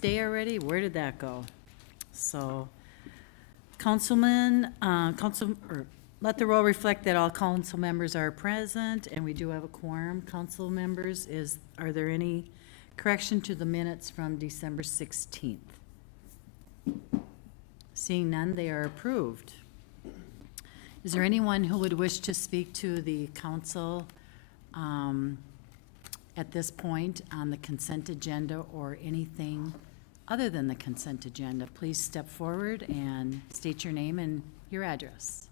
Day already? Where did that go? So, let the roll reflect that all council members are present, and we do have a quorum. Council members, are there any correction to the minutes from December 16th? Seeing none, they are approved. Is there anyone who would wish to speak to the council at this point on the consent agenda or anything other than the consent agenda? Please step forward and state your name and your address.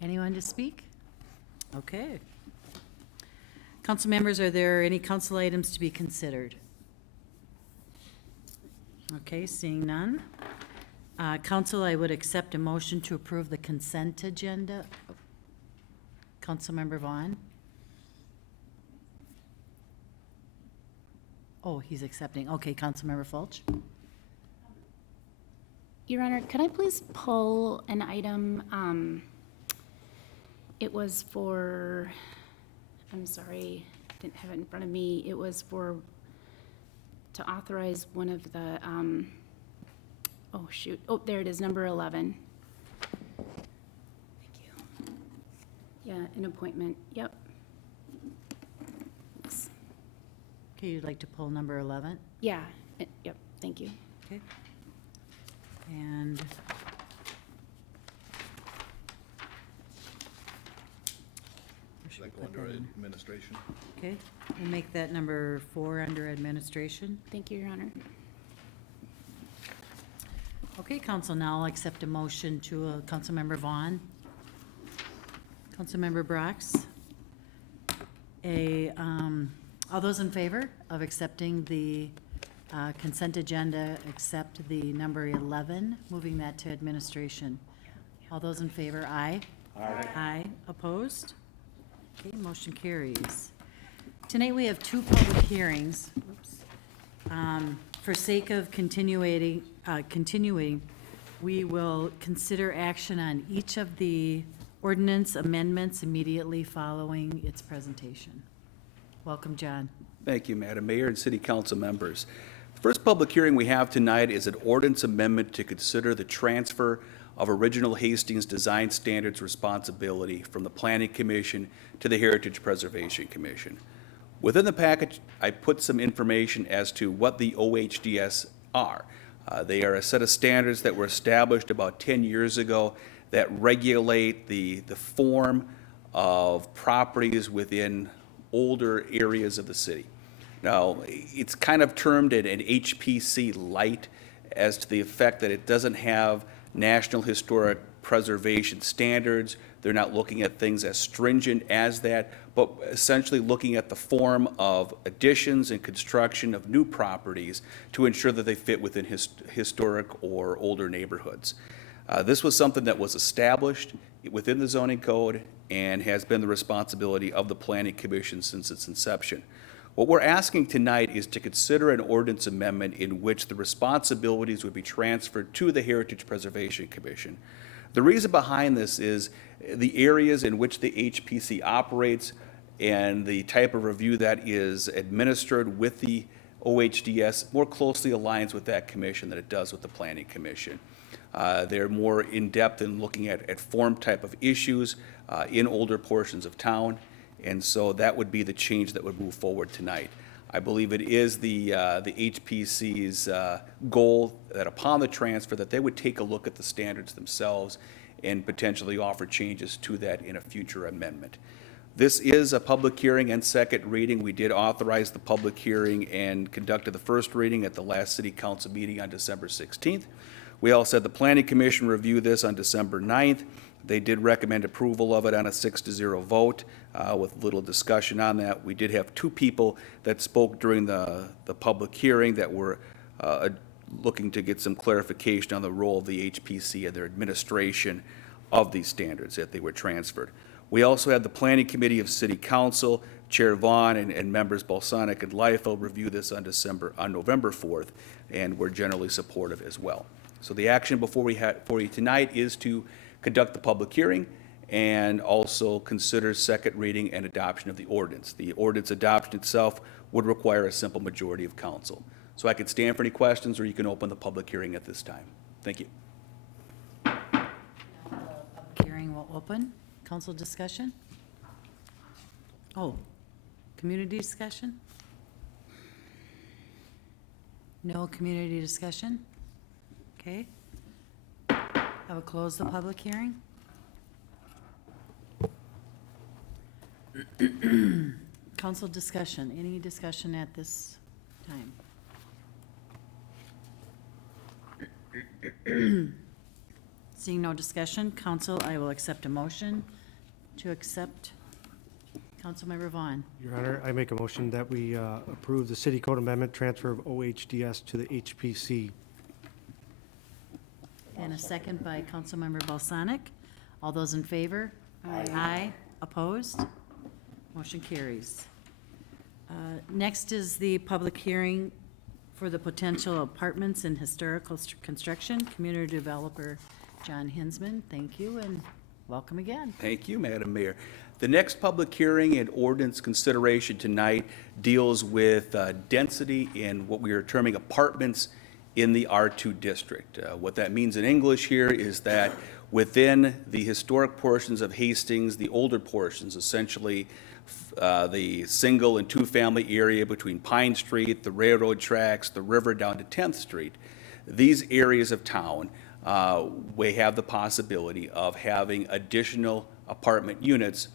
Anyone to speak? Okay. Council members, are there any council items to be considered? Okay, seeing none. Council, I would accept a motion to approve the consent agenda. Councilmember Vaughn? Oh, he's accepting. Okay, Councilmember Fulch? Your Honor, could I please pull an item? It was for, I'm sorry, I didn't have it in front of me. It was for, to authorize one of the, oh shoot, oh, there it is, number 11. Thank you. Yeah, an appointment, yep. Thanks. Okay, you'd like to pull number 11? Yeah, yep, thank you. Okay. And Should I go under administration? okay, we'll make that number 4 under administration. Thank you, Your Honor. Okay, council, now I'll accept a motion to Councilmember Vaughn. Councilmember Brox. All those in favor of accepting the consent agenda, accept the number 11, moving that to administration. All those in favor, aye. Aye. Aye. Opposed? Okay, motion carries. Tonight we have 2 public hearings. For sake of continuing, we will consider action on each of the ordinance amendments immediately following its presentation. Welcome, John. Thank you, Madam Mayor and City Council members. First public hearing we have tonight is an ordinance amendment to consider the transfer of original Hastings design standards responsibility from the Planning Commission to the Heritage Preservation Commission. Within the package, I put some information as to what the OHDS are. They are a set of standards that were established about 10 years ago that regulate the form of properties within older areas of the city. Now, it's kind of termed an HPC light as to the effect that it doesn't have National Historic Preservation standards. They're not looking at things as stringent as that, but essentially looking at the form of additions and construction of new properties to ensure that they fit within historic or older neighborhoods. This was something that was established within the zoning code and has been the responsibility of the Planning Commission since its inception. What we're asking tonight is to consider an ordinance amendment in which the responsibilities would be transferred to the Heritage Preservation Commission. The reason behind this is the areas in which the HPC operates and the type of review that is administered with the OHDS more closely aligns with that commission than it does with the Planning Commission. They're more in-depth in looking at form type of issues in older portions of town, and so that would be the change that would move forward tonight. I believe it is the HPC's goal that upon the transfer that they would take a look at the standards themselves and potentially offer changes to that in a future amendment. This is a public hearing and second reading. We did authorize the public hearing and conducted the first reading at the last City Council meeting on December 16th. We also had the Planning Commission review this on December 9th. They did recommend approval of it on a 6-0 vote with little discussion on that. We did have 2 people that spoke during the public hearing that were looking to get some clarification on the role of the HPC and their administration of these standards that they were transferred. We also had the Planning Committee of City Council, Chair Vaughn and members Balsonic and Liefeld review this on November 4th, and were generally supportive as well. So the action for you tonight is to conduct the public hearing and also consider second reading and adoption of the ordinance. The ordinance adoption itself would require a simple majority of council. So I could stand for any questions, or you can open the public hearing at this time. Thank you. Hearing will open. Council discussion? Oh, community discussion? No community discussion? Okay. I will close the public hearing. Council discussion, any discussion at this time? Seeing no discussion, council, I will accept a motion to accept. Councilmember Vaughn. Your Honor, I make a motion that we approve the city code amendment transfer of OHDS to the HPC. And a second by Councilmember Balsonic. All those in favor? Aye. Opposed? Motion carries. Next is the public hearing for the potential apartments in historical construction. Community developer John Hinsman, thank you and welcome again. Thank you, Madam Mayor. The next public hearing and ordinance consideration tonight deals with density in what we are terming apartments in the R2 district. What that means in English here is that within the historic portions of Hastings, the older portions, essentially the single and two-family area between Pine Street, the railroad tracks, the river down to 10th Street, these areas of town, we have the possibility of having additional apartment units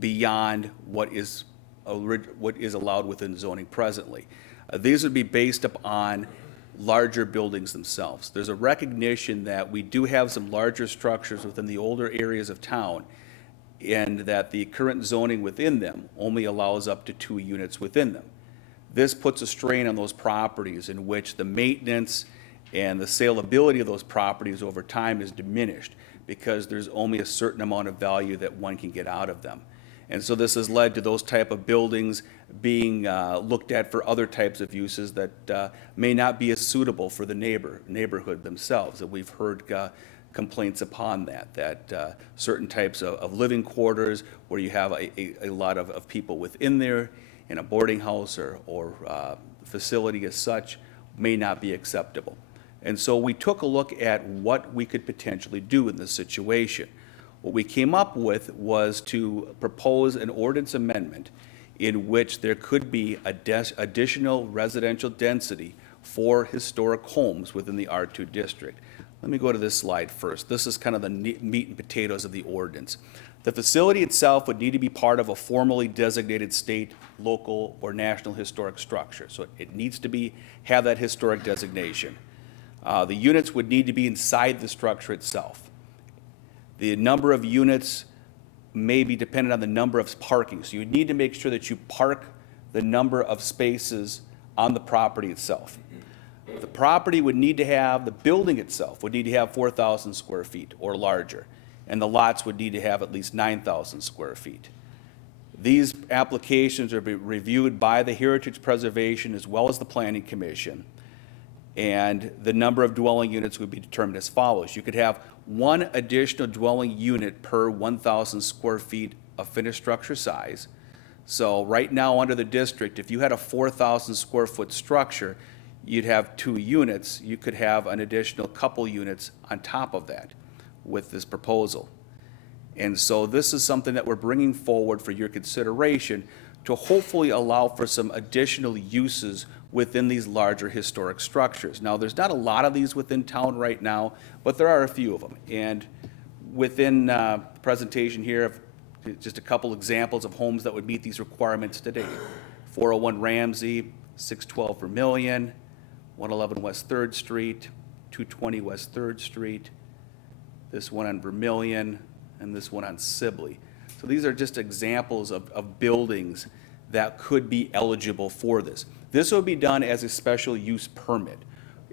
beyond what is allowed within zoning presently. These would be based upon larger buildings themselves. There's a recognition that we do have some larger structures within the older areas of town, and that the current zoning within them only allows up to 2 units within them. This puts a strain on those properties in which the maintenance and the saleability of those properties over time is diminished because there's only a certain amount of value that one can get out of them. And so this has led to those type of buildings being looked at for other types of uses that may not be as suitable for the neighborhood themselves. And we've heard complaints upon that certain types of living quarters where you have a lot of people within there in a boarding house or facility as such may not be acceptable. And so we took a look at what we could potentially do in this situation. What we came up with was to propose an ordinance amendment in which there could be additional residential density for historic homes within the R2 district. Let me go to this slide first. This is kind of the meat and potatoes of the ordinance. The facility itself would need to be part of a formally designated state, local, or national historic structure. So it needs to have that historic designation. The units would need to be inside the structure itself. The number of units may be dependent on the number of parking. So you need to make sure that you park the number of spaces on the property itself. The property would need to have, the building itself would need to have 4,000 square feet or larger, and the lots would need to have at least 9,000 square feet. These applications are reviewed by the Heritage Preservation as well as the Planning Commission, and the number of dwelling units would be determined as follows. You could have 1 additional dwelling unit per 1,000 square feet of finished structure size. So right now under the district, if you had a 4,000 square foot structure, you'd have 2 units. You could have an additional couple units on top of that with this proposal. And so this is something that we're bringing forward for your consideration to hopefully allow for some additional uses within these larger historic structures. Now, there's not a lot of these within town right now, but there are a few of them. And within the presentation here, just a couple examples of homes that would meet these requirements today. 401 Ramsey, 612 Vermillion, 111 West 3rd Street, 220 West 3rd Street, this one on Vermillion, and this one on Sibley. So these are just examples of buildings that could be eligible for this. This will be done as a special use permit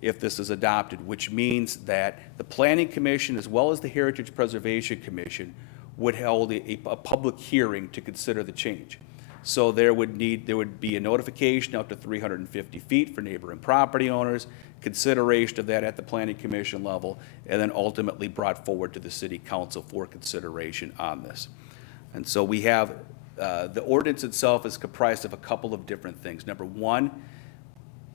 if this is adopted, which means that the Planning Commission as well as the Heritage Preservation Commission would hold a public hearing to consider the change. So there would be a notification up to 350 feet for neighboring property owners, consideration of that at the Planning Commission level, and then ultimately brought forward to the City Council for consideration on this. And so we have, the ordinance itself is comprised of a couple of different things. Number one,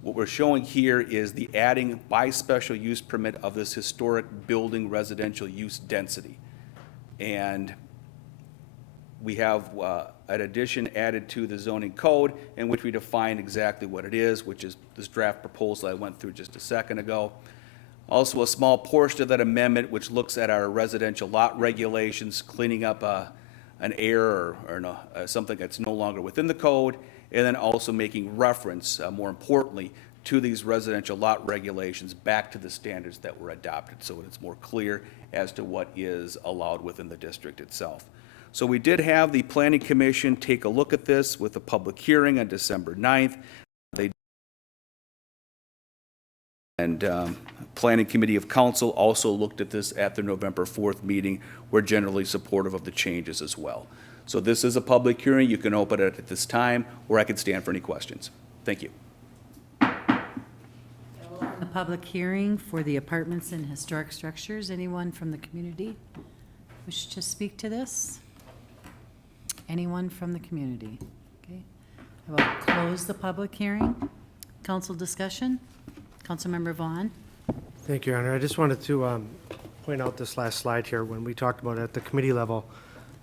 What we're showing here is the adding by special use permit of this historic building residential use density. And we have an addition added to the zoning code in which we define exactly what it is, which is this draft proposal I went through just a second ago. Also, a small portion of that amendment which looks at our residential lot regulations, cleaning up an error or something that's no longer within the code, and then also making reference, more importantly, to these residential lot regulations back to the standards that were adopted, so it's more clear as to what is allowed within the district itself. So we did have the Planning Commission take a look at this with a public hearing on December 9th. Planning Committee of Council also looked at this at their November 4th meeting. We're generally supportive of the changes as well. So this is a public hearing. You can open it at this time, or I could stand for any questions. Thank you. A public hearing for the apartments and historic structures. Anyone from the community wish to speak to this? Anyone from the community? Okay. I will close the public hearing. Council discussion? Councilmember Vaughn? Thank you, Your Honor. I just wanted to point out this last slide here. When we talked about it at the committee level,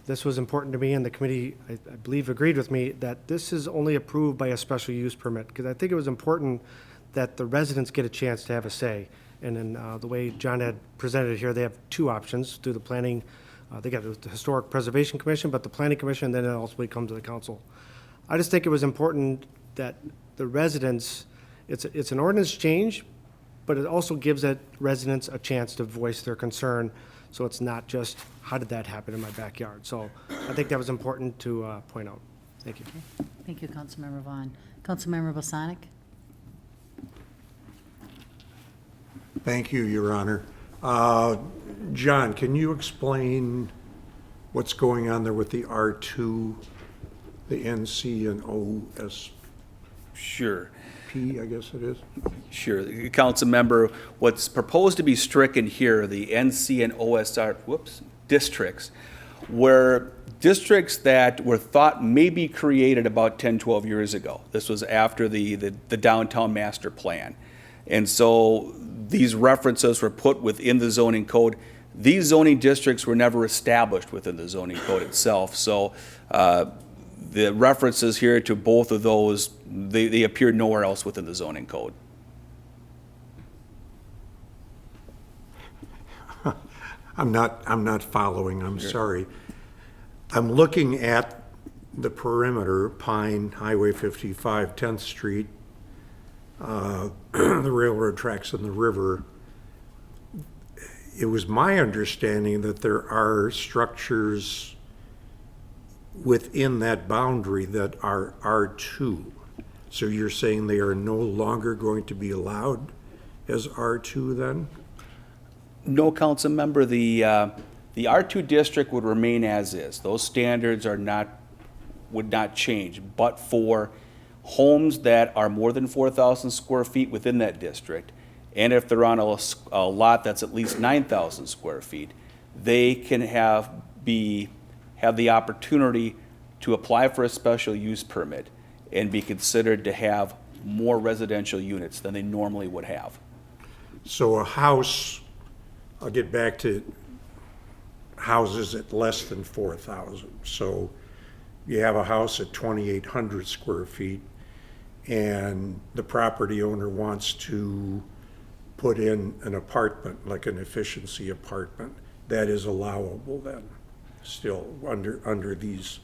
this was important to me, and the committee, I believe, agreed with me that this is only approved by a special use permit, because I think it was important that the residents get a chance to have a say. And in the way John had presented it here, they have two options through the planning. They got the Historic Preservation Commission, but the Planning Commission, then it ultimately comes to the council. I just think it was important that the residents, it's an ordinance change, but it also gives that residents a chance to voice their concern, so it's not just, how did that happen in my backyard? So I think that was important to point out. Thank you. Thank you, Councilmember Vaughn. Councilmember Bosanic? Thank you, Your Honor. John, can you explain what's going on there with the R2, the NC and OSP, Sure. I guess it is? Sure. Council member, what's proposed to be stricken here, the NC and OSR, districts, were districts that were thought may be created about 10, 12 years ago. This was after the downtown master plan. And so these references were put within the zoning code. These zoning districts were never established within the zoning code itself. So the references here to both of those, they appear nowhere else within the zoning code. I'm not following, I'm sorry. I'm looking at the perimeter, Pine, Highway 55, 10th Street, the railroad tracks and the river. It was my understanding that there are structures within that boundary that are R2. So you're saying they are no longer going to be allowed as R2 then? No, council member, the R2 district would remain as is. Those standards would not change, but for homes that are more than 4,000 square feet within that district, and if they're on a lot that's at least 9,000 square feet, they can have the opportunity to apply for a special use permit and be considered to have more residential units than they normally would have. So a house, I'll get back to houses at less than 4,000. So you have a house at 2,800 square feet and the property owner wants to put in an apartment, like an efficiency apartment, that is allowable then, still under these,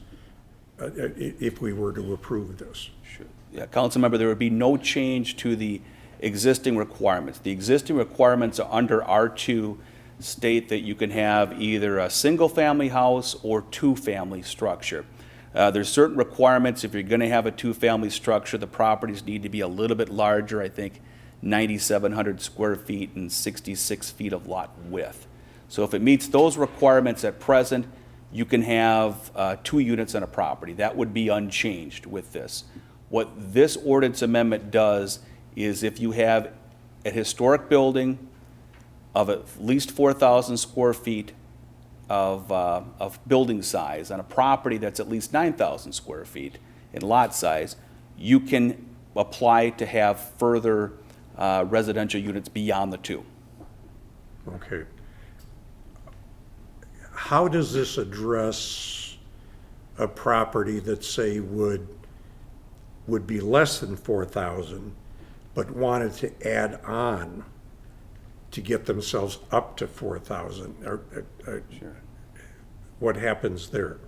if we were to approve this. Sure. Yeah, council member, there would be no change to the existing requirements. The existing requirements are under R2 state that you can have either a single-family house or two-family structure. There's certain requirements. If you're going to have a two-family structure, the properties need to be a little bit larger, I think 9,700 square feet and 66 feet of lot width. So if it meets those requirements at present, you can have 2 units on a property. That would be unchanged with this. What this ordinance amendment does is if you have a historic building of at least 4,000 square feet of building size on a property that's at least 9,000 square feet in lot size, you can apply to have further residential units beyond the two. Okay. How does this address a property that, say, would be less than 4,000, but wanted to add on to get themselves up to 4,000? Sure. What happens there?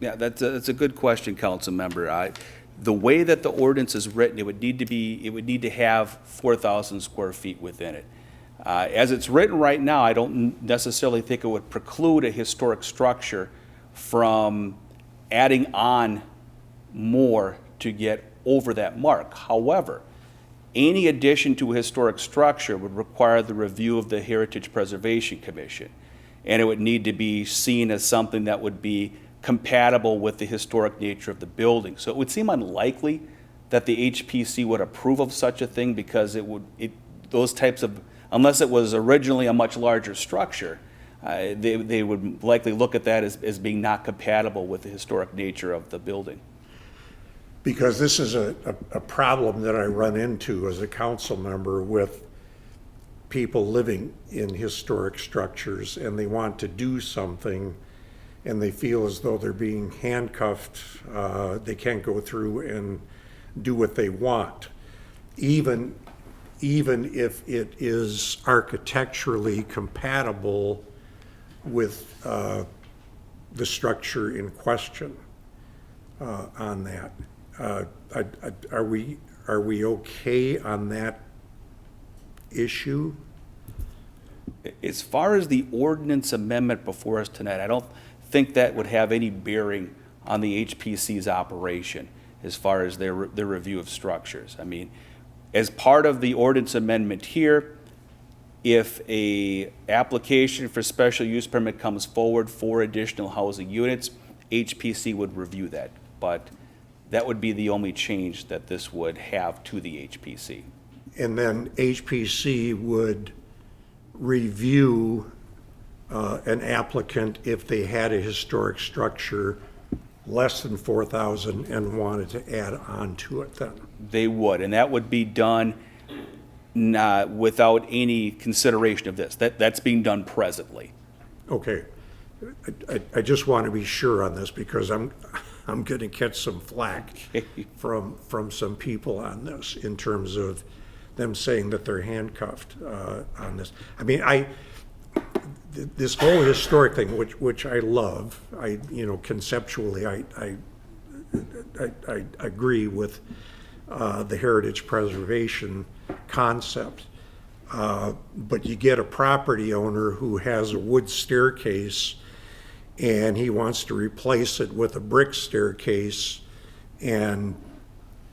Yeah, that's a good question, council member. The way that the ordinance is written, it would need to have 4,000 square feet within it. As it's written right now, I don't necessarily think it would preclude a historic structure from adding on more to get over that mark. However, any addition to a historic structure would require the review of the Heritage Preservation Commission, and it would need to be seen as something that would be compatible with the historic nature of the building. So it would seem unlikely that the HPC would approve of such a thing, because those types of, unless it was originally a much larger structure, they would likely look at that as being not compatible with the historic nature of the building. Because this is a problem that I run into as a council member with people living in historic structures, and they want to do something and they feel as though they're being handcuffed. They can't go through and do what they want, even if it is architecturally compatible with the structure in question on that. Are we okay on that issue? As far as the ordinance amendment before us tonight, I don't think that would have any bearing on the HPC's operation as far as their review of structures. I mean, as part of the ordinance amendment here, if a application for special use permit comes forward for additional housing units, HPC would review that. But that would be the only change that this would have to the HPC. And then HPC would review an applicant if they had a historic structure less than 4,000 and wanted to add on to it then? They would, and that would be done without any consideration of this. That's being done presently. Okay. I just want to be sure on this, because I'm going to catch some flack from some people on this in terms of them saying that they're handcuffed on this. I mean, this whole historic thing, which I love, conceptually, I agree with the heritage preservation concept. But you get a property owner who has a wood staircase and he wants to replace it with a brick staircase, and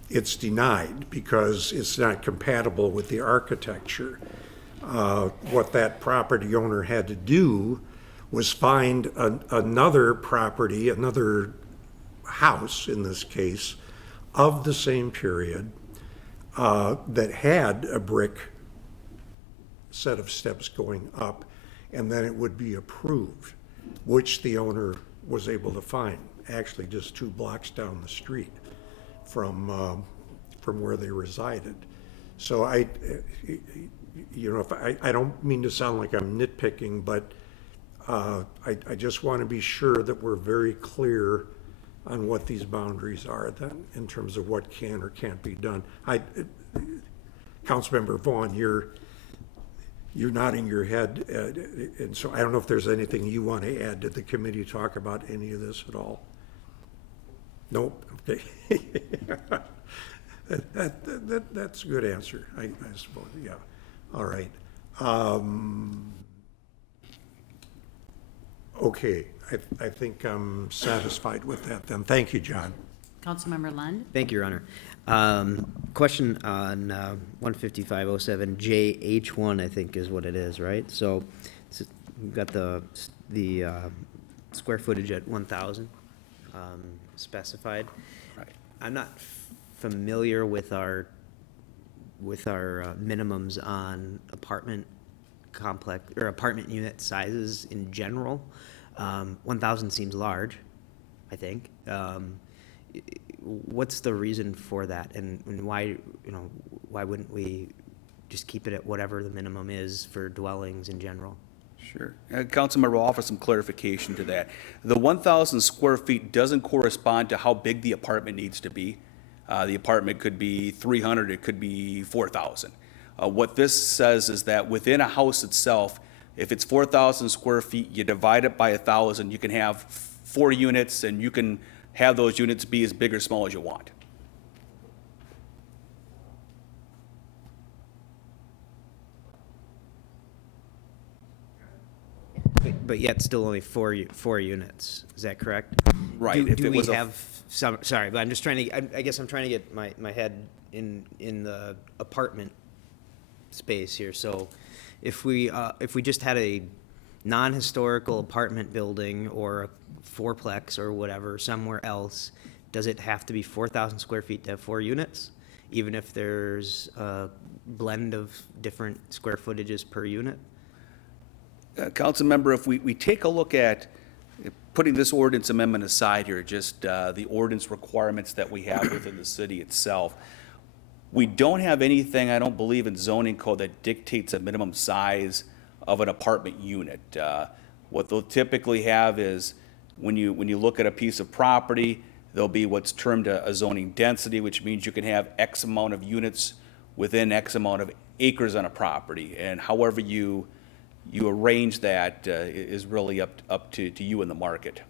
it's denied because it's not compatible with the architecture. What that property owner had to do was find another property, another house in this case, of the same period that had a brick set of steps going up, and then it would be approved, which the owner was able to find, actually just 2 blocks down the street from where they resided. So I don't mean to sound like I'm nitpicking, but I just want to be sure that we're very clear on what these boundaries are then, in terms of what can or can't be done. Councilmember Vaughn, you're nodding your head, and so I don't know if there's anything you want to add. Did the committee talk about any of this at all? Nope. Okay. That's a good answer, I suppose. Yeah. All right. Okay. I think I'm satisfied with that then. Thank you, John. Councilmember Lund? Thank you, Your Honor. Question on 15507JH1, I think is what it is, right? So we've got the square footage at 1,000 specified. Right. I'm not familiar with our minimums on apartment complex or apartment unit sizes in general. 1,000 seems large, I think. what's the reason for that? And why, you know, why wouldn't we just keep it at whatever the minimum is for dwellings in general? Sure. Councilmember will offer some clarification to that. The 1,000 square feet doesn't correspond to how big the apartment needs to be. The apartment could be 300, it could be 4,000. What this says is that within a house itself, if it's 4,000 square feet, you divide it by 1,000, you can have 4 units, and you can have those units be as big or small as you want. But yet still only four units, is that correct? Right. Do If it we was a- have some, sorry, but I'm just trying to, I guess I'm trying to get my head in the apartment space here. So if we just had a non-historical apartment building or a fourplex or whatever somewhere else, does it have to be 4,000 square feet to have 4 units? Even if there's a blend of different square footages per unit? Council member, if we take a look at, putting this ordinance amendment aside here, just the ordinance requirements that we have within the city itself, we don't have anything, I don't believe, in zoning code that dictates a minimum size of an apartment unit. What they'll typically have is, when you look at a piece of property, there'll be what's termed a zoning density, which means you can have X amount of units within X amount of acres on a property. And however you arrange that is really up to you and the market.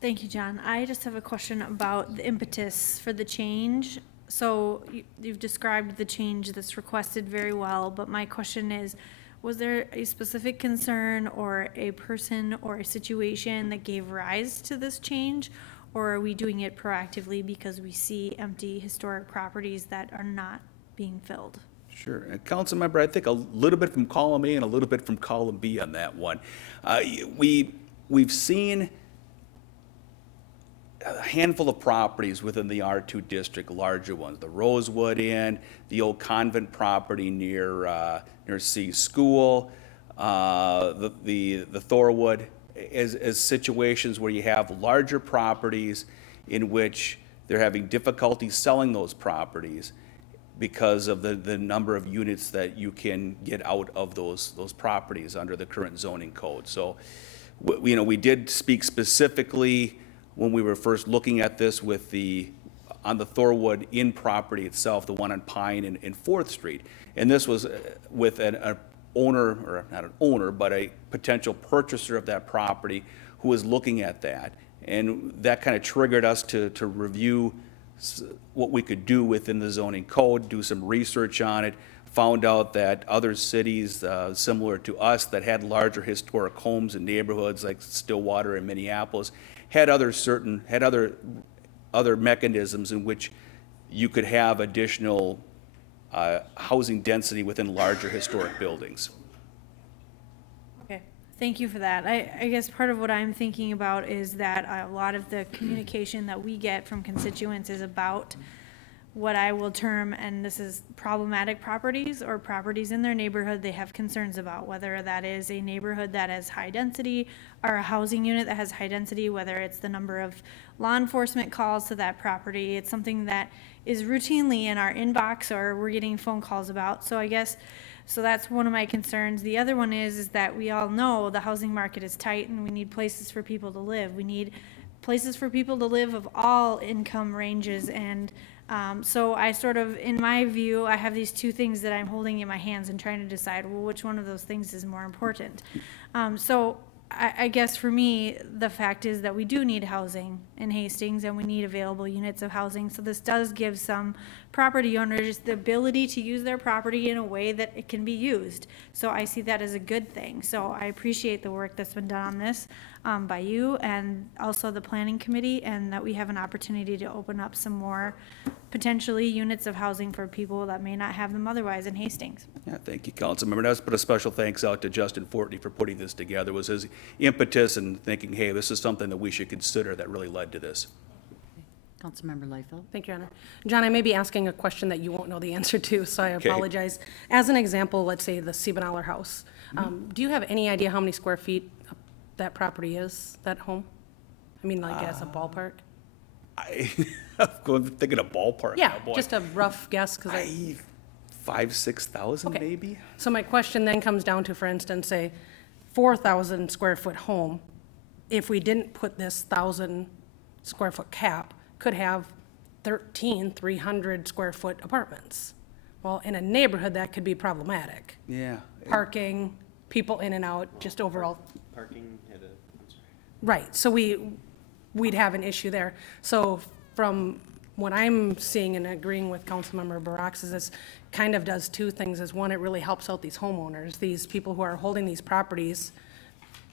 Thank you, John. I just have a question about the impetus for the change. So you've described the change that's requested very well, but my question is, was there a specific concern or a person or a situation that gave rise to this change? Or are we doing it proactively because we see empty historic properties that are not being filled? Sure. Council member, I think a little bit from column A and a little bit from column B on that one. We've seen a handful of properties within the R2 district, larger ones, the Rosewood Inn, the old convent property near C School, the Thorwood, as situations where you have larger properties in which they're having difficulty selling those properties because of the number of units that you can get out of those properties under the current zoning code. So, we did speak specifically when we were first looking at this with on the Thorwood Inn property itself, the one on Pine and 4th Street. And this was with an owner, or not an owner, but a potential purchaser of that property who was looking at that. And that kind of triggered us to review what we could do within the zoning code, do some research on it, found out that other cities similar to us that had larger historic homes and neighborhoods like Stillwater and Minneapolis had other mechanisms in which you could have additional housing density within larger historic buildings. Okay, thank you for that. I guess part of what I'm thinking about is that a lot of the communication that we get from constituents is about what I will term, and this is problematic properties or properties in their neighborhood they have concerns about, whether that is a neighborhood that has high density or a housing unit that has high density, whether it's the number of law enforcement calls to that property. It's something that is routinely in our inbox or we're getting phone calls about. So I guess, so that's one of my concerns. The other one is that we all know the housing market is tight and we need places for people to live. We need places for people to live of all income ranges. And so I sort of, in my view, I have these two things that I'm holding in my hands and trying to decide, well, which one of those things is more important. So I guess for me, the fact is that we do need housing in Hastings and we need available units of housing. So this does give some property owners the ability to use their property in a way that it can be used. So I see that as a good thing. So I appreciate the work that's been done on this by you and also the planning committee, and that we have an opportunity to open up some more potentially units of housing for people that may not have them otherwise in Hastings. Yeah, thank you, Councilmember. Let's put a special thanks out to Justin Fortney for putting this together. It was his impetus and thinking, hey, this is something that we should consider that really led to this. Councilmember Liefeld. Thank you, Your Honor. John, I may be asking a question that you won't know the answer to, so I Okay. apologize. As an example, let's say the Siebenthaler house. Do you have any idea how many square feet that property is, that home? I mean, like as a ballpark? I'm thinking a ballpark. Yeah, now, boy. just a rough guess, because 5,000-6,000 Okay. maybe? So my question then comes down to, for instance, say, 4,000 square foot home, if we didn't put this 1,000 square foot cap, could have 13 300 square foot apartments. Well, in a neighborhood, that could be problematic. Yeah. Parking, people in and out, just overall. Parking at a, I'm sorry. Right, so we'd have an issue there. So from what I'm seeing and agreeing with Councilmember Barax is this kind of does two things. Is one, it really helps out these homeowners, these people who are holding these properties.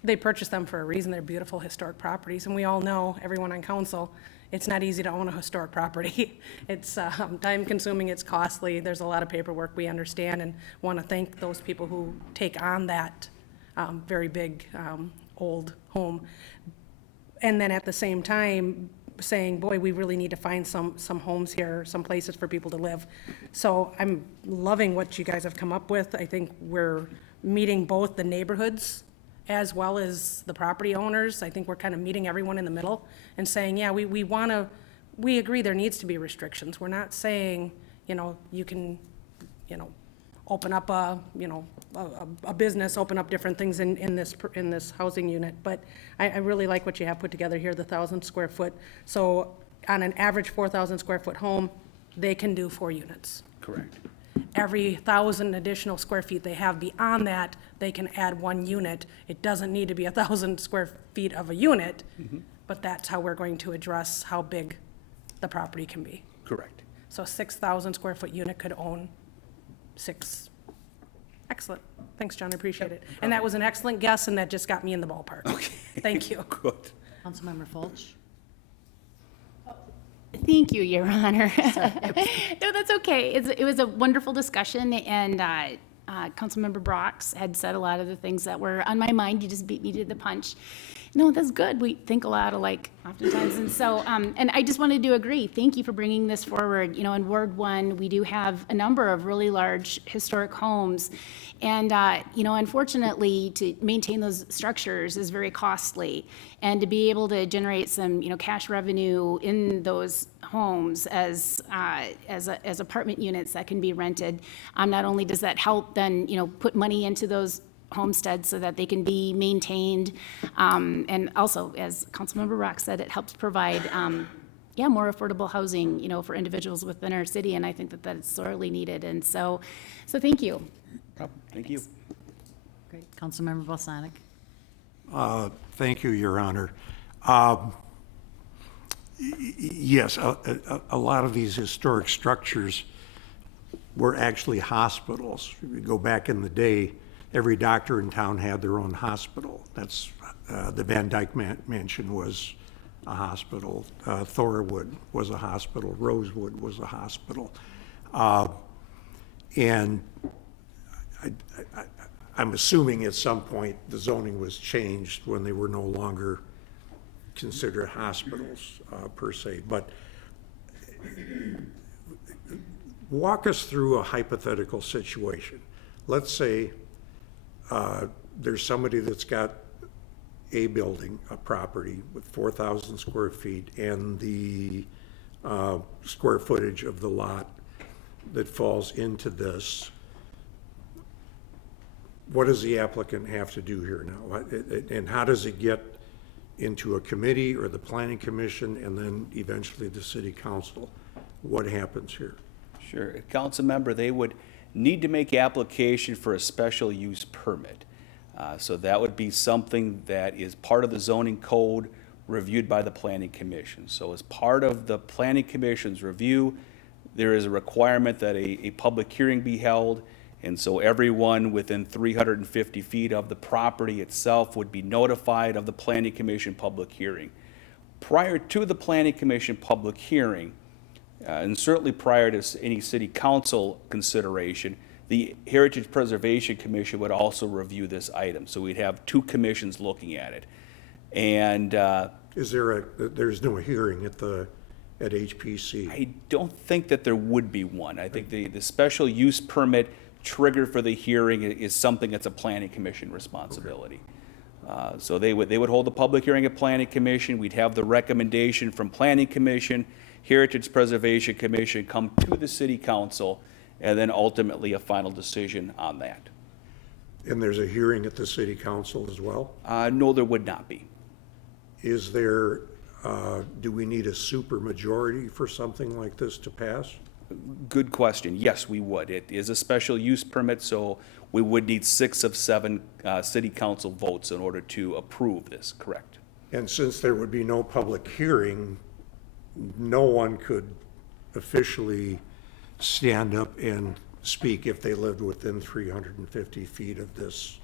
They purchase them for a reason. They're beautiful historic properties. And we all know, everyone on council, it's not easy to own a historic property. It's time consuming, it's costly. There's a lot of paperwork, we understand, and want to thank those people who take on that very big old home. And then at the same time, saying, boy, we really need to find some homes here, some places for people to live. So I'm loving what you guys have come up with. I think we're meeting both the neighborhoods as well as the property owners. I think we're kind of meeting everyone in the middle and saying, yeah, we agree there needs to be restrictions. We're not saying, you can, open up a business, open up different things in this housing unit. But I really like what you have put together here, the 1,000 square foot. So on an average 4,000 square foot home, they can do 4 units. Correct. Every 1,000 additional square feet they have beyond that, they can add 1 unit. It doesn't need to be 1,000 square feet of a unit, but that's how we're going to address how big the property can be. Correct. So 6,000 square foot unit could own 6. Excellent. Thanks, John, I appreciate it. And that was an excellent guess, and that just got me in the ballpark. Okay. Thank you. Good. Councilmember Fulch. Thank you, Your Honor. No, that's okay. It was a wonderful discussion, and Councilmember Brox had said a lot of the things that were on my mind. You just beat me to the punch. No, that's good. We think a lot alike oftentimes. And so, and I just wanted to agree. Thank you for bringing this forward. In Ward 1, we do have a number of really large historic homes. And, unfortunately, to maintain those structures is very costly. And to be able to generate some, cash revenue in those homes as apartment units that can be rented, not only does that help then, put money into those homesteads so that they can be maintained. And also, as Councilmember Rock said, it helps provide, more affordable housing, for individuals within our city. And I think that is sorely needed. And so thank you. Thank you. Great. Councilmember Balsanic. Thank you, Your Honor. Yes, a lot of these historic structures were actually hospitals. If you go back in the day, every doctor in town had their own hospital. That's the Van Dyke Mansion was a hospital. Thorwood was a hospital. Rosewood was a hospital. And I'm assuming at some point the zoning was changed when they were no longer considered hospitals per se. But walk us through a hypothetical situation. Let's say there's somebody that's got a building, a property with 4,000 square feet, and the square footage of the lot that falls into this. What does the applicant have to do here now? And how does it get into a committee or the planning commission and then eventually the city council? What happens here? Sure. Council member, they would need to make application for a special use permit. So that would be something that is part of the zoning code reviewed by the planning commission. So as part of the planning commission's review, there is a requirement that a public hearing be held. And so everyone within 350 feet of the property itself would be notified of the planning commission public hearing. Prior to the planning commission public hearing, and certainly prior to any city council consideration, the Heritage Preservation Commission would also review this item. So we'd have 2 commissions looking at it. And Is there there's no hearing at the at HPC? I don't think that there would be one. I think the special use permit trigger for the hearing is something that's a planning commission responsibility. So they would hold a public hearing at planning commission. We'd have the recommendation from planning commission, Heritage Preservation Commission come to the city council, and then ultimately a final decision on that. And there's a hearing at the city council as well? No, there would not be. Is there, do we need a supermajority for something like this to pass? Good question. Yes, we would. It is a special use permit, so we would need 6 of 7 city council votes in order to approve this, correct? And since there would be no public hearing, no one could officially stand up and speak if they lived within 350 feet of this,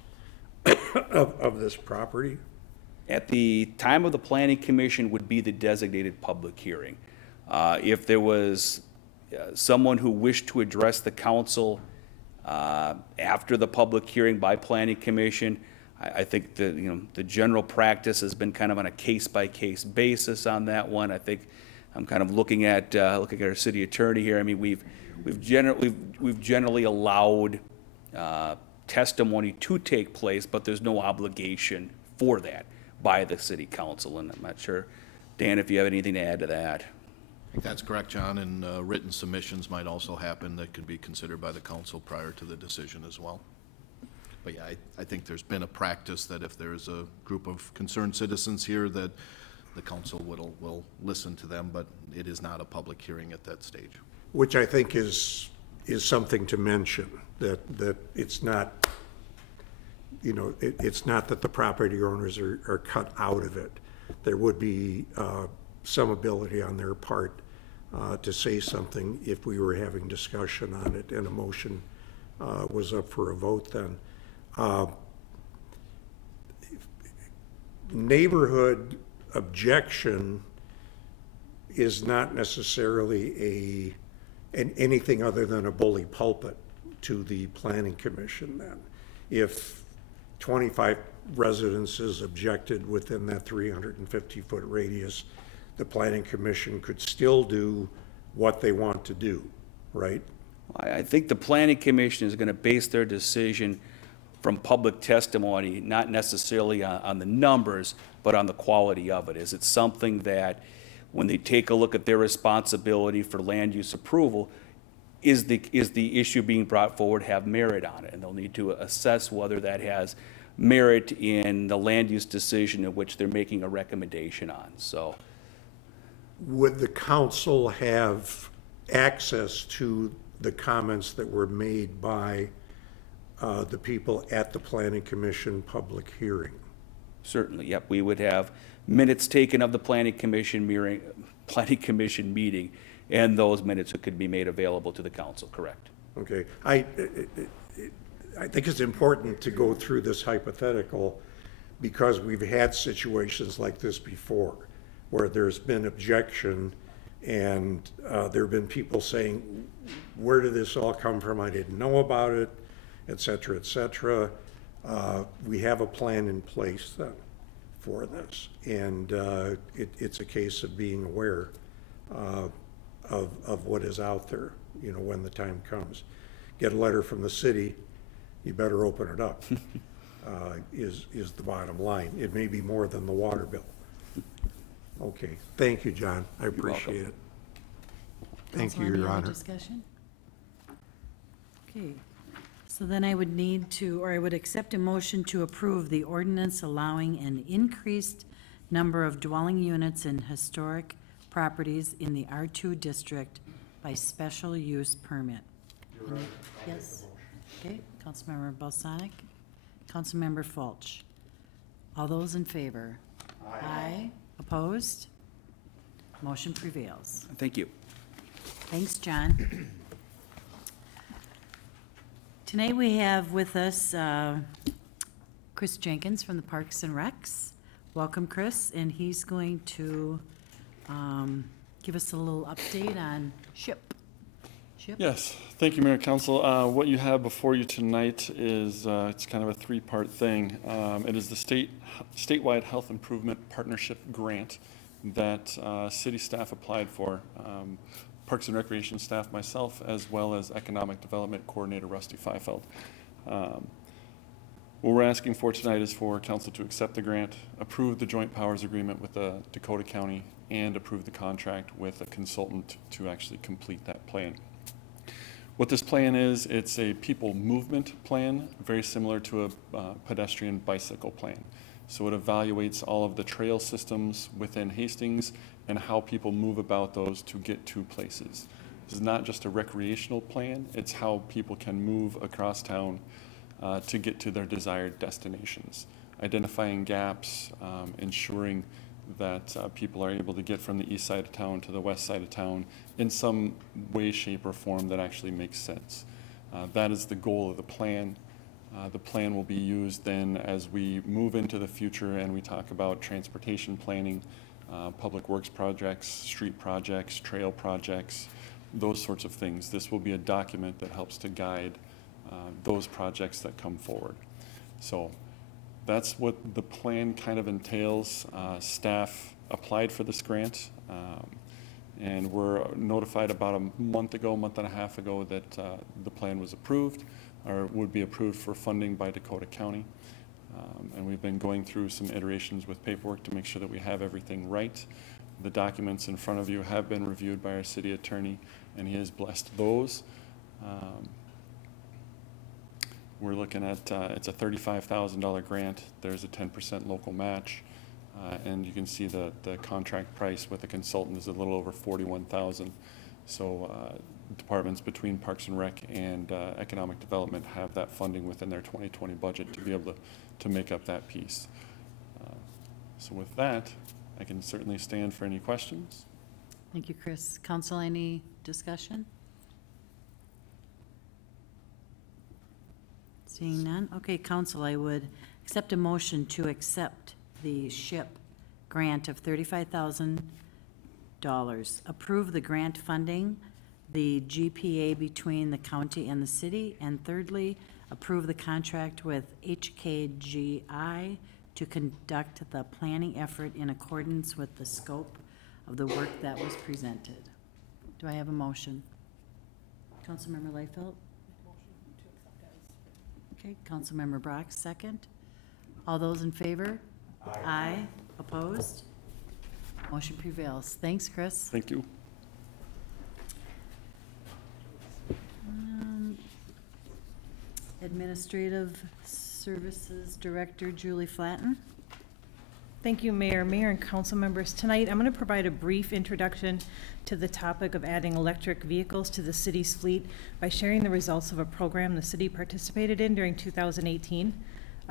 of this property? At the time of the planning commission would be the designated public hearing. If there was someone who wished to address the council after the public hearing by planning commission, I think the general practice has been kind of on a case-by-case basis on that one. I think I'm kind of looking at our city attorney here. I mean, we've generally allowed testimony to take place, but there's no obligation for that by the city council, and I'm not sure, Dan, if you have anything to add to that. I think that's correct, John, and written submissions might also happen that could be considered by the council prior to the decision as well. But yeah, I think there's been a practice that if there's a group of concerned citizens here, that the council will listen to them, but it is not a public hearing at that stage. Which I think is something to mention, that it's not, it's not that the property owners are cut out of it. There would be some ability on their part to say something if we were having discussion on it and a motion was up for a vote then. Neighborhood objection is not necessarily anything other than a bully pulpit to the planning commission then. If 25 residences objected within that 350-foot radius, the planning commission could still do what they want to do, right? I think the planning commission is going to base their decision from public testimony, not necessarily on the numbers, but on the quality of it. Is it something that, when they take a look at their responsibility for land use approval, is the issue being brought forward have merit on it? And they'll need to assess whether that has merit in the land use decision in which they're making a recommendation on, so. Would the council have access to the comments that were made by the people at the planning commission public hearing? Certainly, yep. We would have minutes taken of the planning commission meeting, and those minutes could be made available to the council, correct? Okay. I think it's important to go through this hypothetical because we've had situations like this before where there's been objection and there have been people saying, where did this all come from? I didn't know about it, et cetera, et cetera. We have a plan in place then for this, and it's a case of being aware of what is out there, when the time comes. Get a letter from the city, you better open it up, is the bottom line. It may be more than the water bill. Okay, thank you, John, I appreciate it. Thank you, Council, any Your other Honor. discussion? Okay, so then I would need to, or I would accept a motion to approve the ordinance allowing an increased number of dwelling units in historic properties in the R2 district by special use permit. Yes? Okay, Councilmember Balsonic, Councilmember Fulch. All those in favor? Aye. Opposed? Motion prevails. Thank you. Thanks, John. Tonight we have with us Chris Jenkins from the Parks and Recs. Welcome, Chris, and he's going to give us a little update on SHIP. Yes, thank you, Mayor and Council. What you have before you tonight is, it's kind of a three-part thing. It is the statewide health improvement partnership grant. that city staff applied for. Parks and Recreation staff, myself, as well as Economic Development Coordinator Rusty Feifeld. What we're asking for tonight is for council to accept the grant, approve the joint powers agreement with Dakota County, and approve the contract with a consultant to actually complete that plan. What this plan is, it's a people movement plan, very similar to a pedestrian bicycle plan. So it evaluates all of the trail systems within Hastings and how people move about those to get to places. This is not just a recreational plan, it's how people can move across town to get to their desired destinations. Identifying gaps, ensuring that people are able to get from the east side of town to the west side of town in some way, shape, or form that actually makes sense. That is the goal of the plan. The plan will be used then as we move into the future and we talk about transportation planning, public works projects, street projects, trail projects, those sorts of things. This will be a document that helps to guide those projects that come forward. So that's what the plan kind of entails. Staff applied for this grant, and we're notified about a month and a half ago that the plan was approved, or would be approved for funding by Dakota County. And we've been going through some iterations with paperwork to make sure that we have everything right. The documents in front of you have been reviewed by our city attorney, and he has blessed those. We're looking at, it's a $35,000 grant. There's a 10% local match. And you can see the contract price with the consultant is a little over $41,000. So departments between Parks and Rec and Economic Development have that funding within their 2020 budget to be able to make up that piece. So with that, I can certainly stand for any questions. Thank you, Chris. Council, any discussion? Seeing none. Okay, council, I would accept a motion to accept the SHIP grant of $35,000. Approve the grant funding, the GPA between the county and the city, and thirdly, approve the contract with HKGI to conduct the planning effort in accordance with the scope of the work that was presented. Do I have a motion? Councilmember Leifeld? Okay, Councilmember Brock, second. All those in favor? Aye. Opposed? Motion prevails. Thanks, Chris. Thank you. Administrative Services Director Julie Flatten. Thank you, Mayor and council members. Tonight, I'm going to provide a brief introduction to the topic of adding electric vehicles to the city's fleet by sharing the results of a program the city participated in during 2018.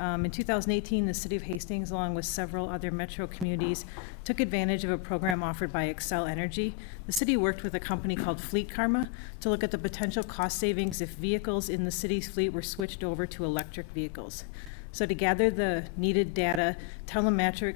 In 2018, the city of Hastings, along with several other metro communities, took advantage of a program offered by Xcel Energy. The city worked with a company called Fleet Carma to look at the potential cost savings if vehicles in the city's fleet were switched over to electric vehicles. So to gather the needed data, telemetric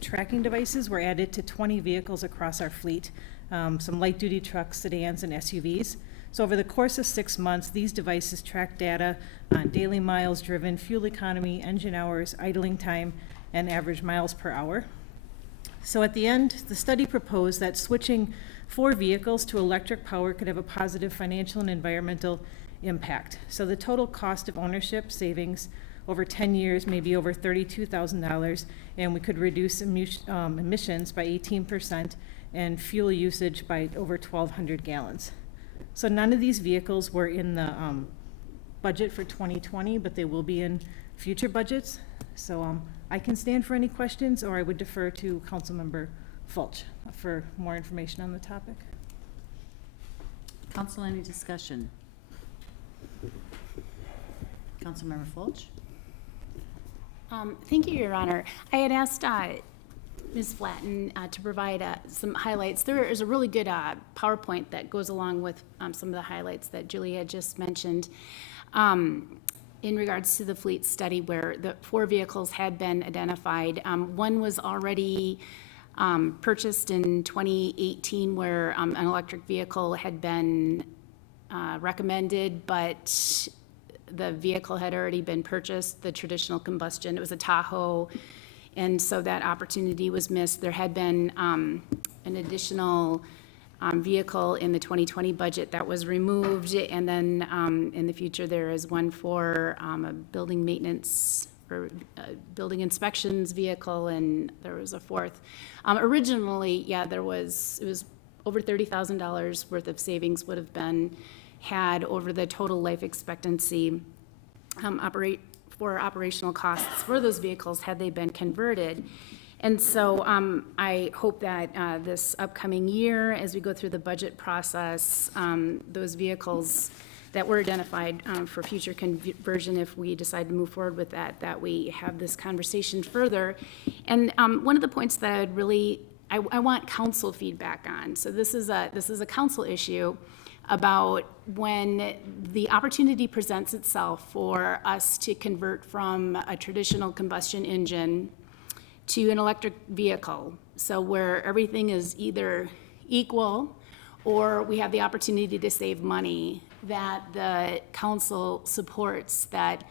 tracking devices were added to 20 vehicles across our fleet, some light-duty trucks, sedans, and SUVs. So over the course of 6 months, these devices track data on daily miles driven, fuel economy, engine hours, idling time, and average miles per hour. So at the end, the study proposed that switching 4 vehicles to electric power could have a positive financial and environmental impact. So the total cost of ownership savings over 10 years may be over $32,000, and we could reduce emissions by 18% and fuel usage by over 1,200 gallons. So none of these vehicles were in the budget for 2020, but they will be in future budgets. So I can stand for any questions, or I would defer to Councilmember Fulch for more information on the topic. Council, any discussion? Councilmember Fulch? Thank you, Your Honor. I had asked Ms. Flatten to provide some highlights. There is a really good PowerPoint that goes along with some of the highlights that Julie had just mentioned in regards to the fleet study where the 4 vehicles had been identified. One was already purchased in 2018 where an electric vehicle had been recommended, but the vehicle had already been purchased, the traditional combustion. It was a Tahoe, And so that opportunity was missed. There had been an additional vehicle in the 2020 budget that was removed, and then in the future, there is one for a building maintenance or building inspections vehicle, and there was a fourth. Originally, yeah, it was over $30,000 worth of savings would have been had over the total life expectancy operational costs for those vehicles had they been converted. And so I hope that this upcoming year, as we go through the budget process, those vehicles that were identified for future conversion, if we decide to move forward with that, that we have this conversation further. And one of the points that I'd really, I want council feedback on. So this is a council issue about when the opportunity presents itself for us to convert from a traditional combustion engine to an electric vehicle. So where everything is either equal or we have the opportunity to save money, that the council supports that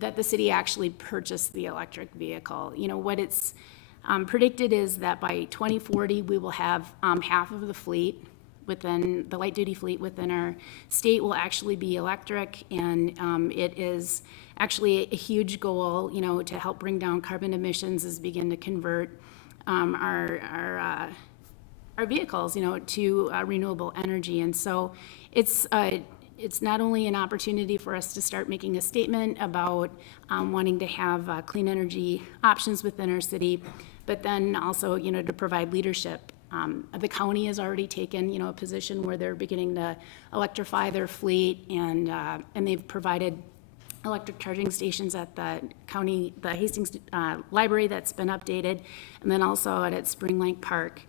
the city actually purchase the electric vehicle. You know, what it's predicted is that by 2040, we will have half of the fleet within the light duty fleet within our state will actually be electric, and it is actually a huge goal, you know, to help bring down carbon emissions as we begin to convert our vehicles, you know, to renewable energy. And so it's not only an opportunity for us to start making a statement about wanting to have clean energy options within our city, but then also, you know, to provide leadership. The county has already taken, you know, a position where they're beginning to electrify their fleet, and they've provided electric charging stations at the Hastings library that's been updated, and then also at Spring Lake Park.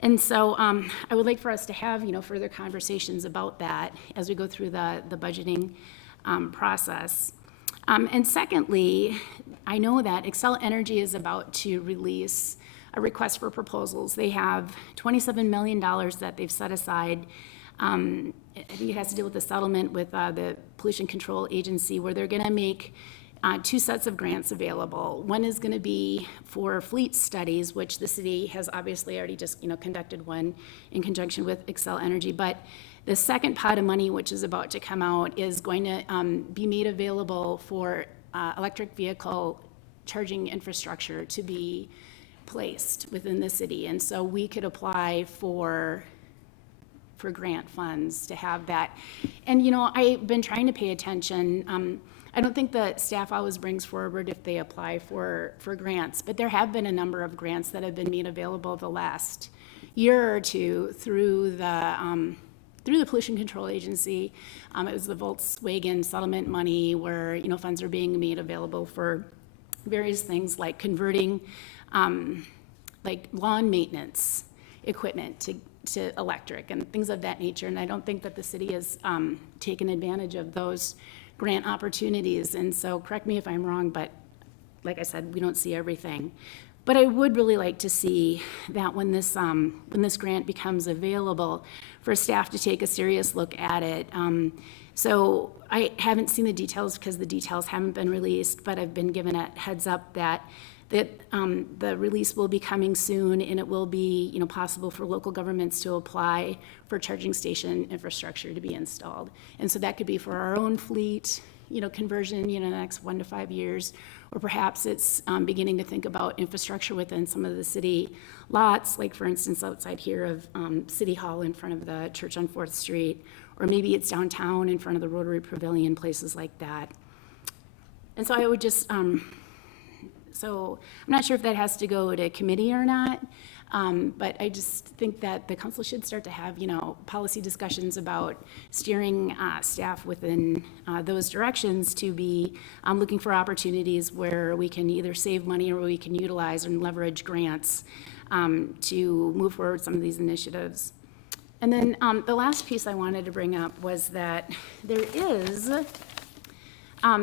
And so I would like for us to have, you know, further conversations about that as we go through the budgeting process. And secondly, I know that Xcel Energy is about to release a request for proposals. They have $27 million that they've set aside. I think it has to do with the settlement with the Pollution Control Agency, where they're gonna make two sets of grants available. One is gonna be for fleet studies, which the city has obviously already just, you know, conducted one in conjunction with Xcel Energy. But the second pot of money, which is about to come out, is going to be made available for electric vehicle charging infrastructure to be placed within the city. And so we could apply for grant funds to have that. And, you know, I've been trying to pay attention. I don't think the staff always brings forward if they apply for grants, but there have been a number of grants that have been made available the last year or two through the Pollution Control Agency. It was the Volkswagen settlement money where, you know, funds are being made available for various things like converting like lawn maintenance equipment to electric and things of that nature. And I don't think that the city has taken advantage of those grant opportunities. And so correct me if I'm wrong, but like I said, we don't see everything. But I would really like to see that when this grant becomes available, for staff to take a serious look at it. So I haven't seen the details because the details haven't been released, but I've been given a heads up that the release will be coming soon, and it will be, you know, possible for local governments to apply for charging station infrastructure to be installed. And so that could be for our own fleet, you know, conversion, you know, in the next 1 to 5 years, or perhaps it's beginning to think about infrastructure within some of the city lots, like for instance outside here of City Hall in front of the church on 4th Street, or maybe it's downtown in front of the Rotary Pavilion, places like that. And so I would just, so I'm not sure if that has to go to committee or not, but I just think that the council should start to have, you know, policy discussions about steering staff within those directions to be looking for opportunities where we can either save money or we can utilize and leverage grants to move forward some of these initiatives. And then the last piece I wanted to bring up was that there is,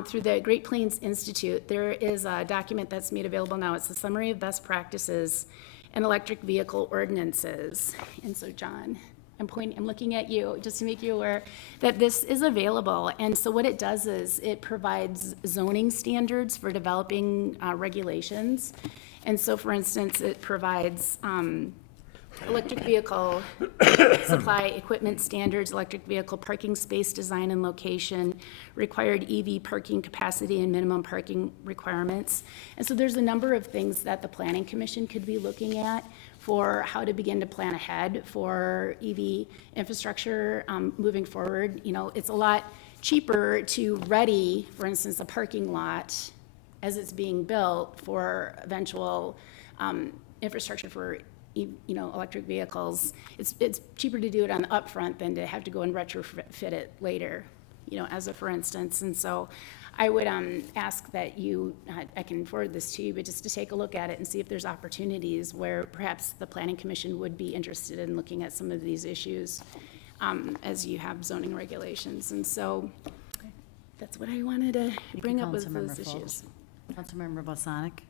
through the Great Plains Institute, there is a document that's made available now. It's the Summary of Best Practices and Electric Vehicle Ordinances. And so, John, I'm looking at you, just to make you aware that this is available. And so what it does is it provides zoning standards for developing regulations. And so, for instance, it provides electric vehicle supply equipment standards, electric vehicle parking space design and location, required EV parking capacity and minimum parking requirements. And so there's a number of things that the Planning Commission could be looking at for how to begin to plan ahead for EV infrastructure moving forward. You know, it's a lot cheaper to ready, for instance, a parking lot as it's being built for eventual infrastructure for electric vehicles. It's cheaper to do it on the upfront than to have to go and retrofit it later, as a for instance. And so I would ask that you, I can forward this to you, but just to take a look at it and see if there's opportunities where perhaps the Planning Commission would be interested in looking at some of these issues as you have zoning regulations. And so that's what I wanted to bring up with those issues. Councilmember Balsonic.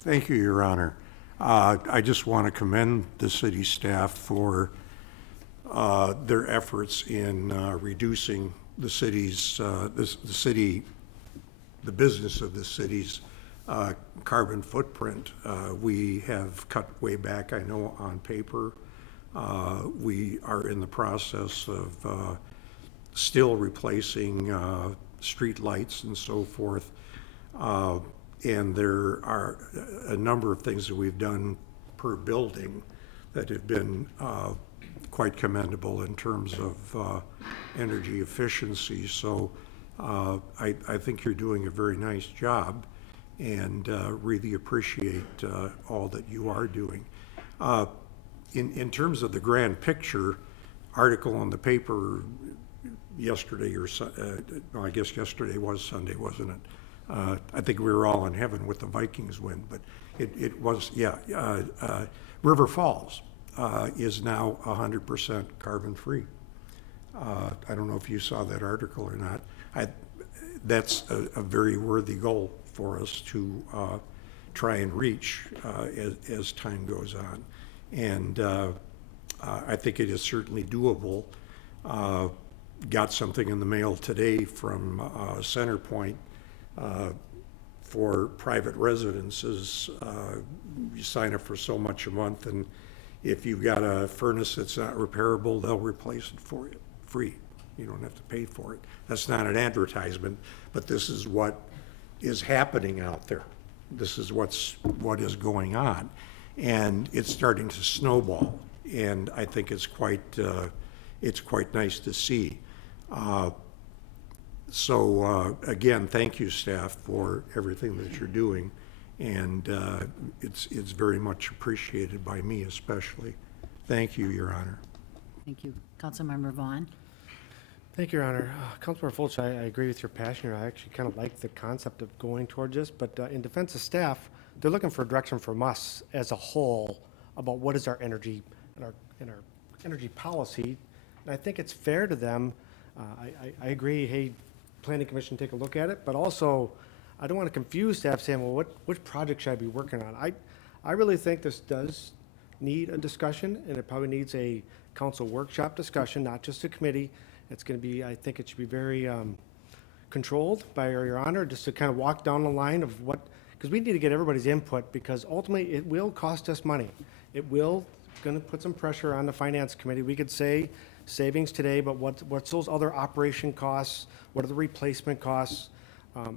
Thank you, Your Honor. I just want to commend the city staff for their efforts in reducing the city's, the business of the city's carbon footprint. We have cut way back, I know, on paper. We are in the process of still replacing street lights and so forth. And there are a number of things that we've done per building that have been quite commendable in terms of energy efficiency. So I think you're doing a very nice job and really appreciate all that you are doing. In terms of the grand picture, article in the paper yesterday, well, I guess yesterday was Sunday, wasn't it? I think we were all in heaven with the Vikings win, but it was, River Falls is now 100% carbon-free. I don't know if you saw that article or not. That's a very worthy goal for us to try and reach as time goes on. And I think it is certainly doable. Got something in the mail today from CenterPoint for private residences. You sign up for so much a month, and if you've got a furnace that's not repairable, they'll replace it for you, free. You don't have to pay for it. That's not an advertisement, but this is what is happening out there. This is what is going on, and it's starting to snowball, and I think it's quite nice to see. So again, thank you, staff, for everything that you're doing, and it's very much appreciated by me especially. Thank you, Your Honor. Thank you. Councilmember Vaughn. Thank you, Your Honor. Councilmember Fulch, I agree with your passion here. I actually kind of like the concept of going towards this, but in defense of staff, they're looking for direction from us as a whole about what is our energy and our energy policy. And I think it's fair to them. I agree, hey, Planning Commission, take a look at it, but also I don't want to confuse staff saying, well, which project should I be working on? I really think this does need a discussion, and it probably needs a council workshop discussion, not just a committee. It's going to be, I think it should be very controlled by Your Honor, just to kind of walk down the line of what, because we need to get everybody's input, because ultimately it will cost us money. It will going to put some pressure on the Finance Committee. We could say savings today, but what's those other operation costs? What are the replacement costs?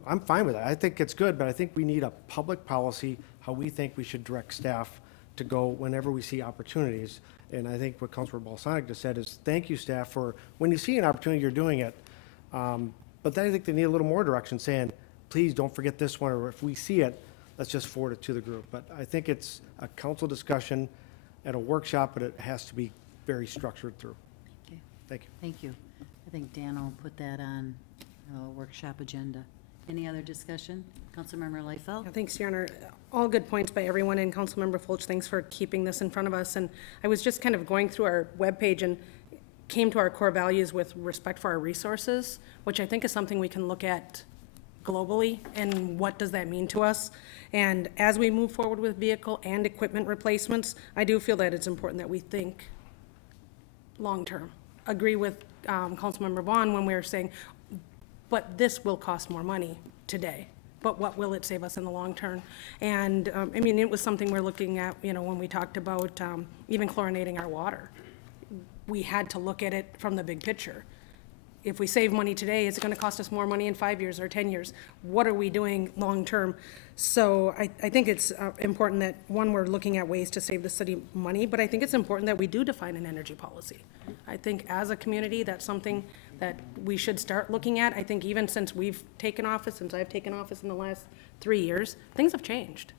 I'm fine with that. I think it's good, but I think we need a public policy, how we think we should direct staff to go whenever we see opportunities. And I think what Councilor Balsonic just said is, thank you, staff, for when you see an opportunity, you're doing it. But then I think they need a little more direction, saying, please don't forget this one, or if we see it, let's just forward it to the group. But I think it's a council discussion at a workshop, but it has to be very structured through. Okay. Thank you. Thank you. I think Dan will put that on a workshop agenda. Any other discussion? Councilmember Leifeld? Yeah, thanks, Your Honor. All good points by everyone, and Councilmember Fulch, thanks for keeping this in front of us. And I was just kind of going through our webpage and came to our core values with respect for our resources, which I think is something we can look at globally, and what does that mean to us? And as we move forward with vehicle and equipment replacements, I do feel that it's important that we think long-term. Agree with Councilmember Vaughn when we were saying, but this will cost more money today. But what will it save us in the long term? And, I mean, it was something we're looking at, you know, when we talked about even chlorinating our water. We had to look at it from the big picture. If we save money today, is it gonna cost us more money in 5 years or 10 years? What are we doing long-term? So I think it's important that, one, we're looking at ways to save the city money, but I think it's important that we do define an energy policy. I think as a community, that's something that we should start looking at. I think even since we've taken office, since I've taken office in the last 3 years, things have changed.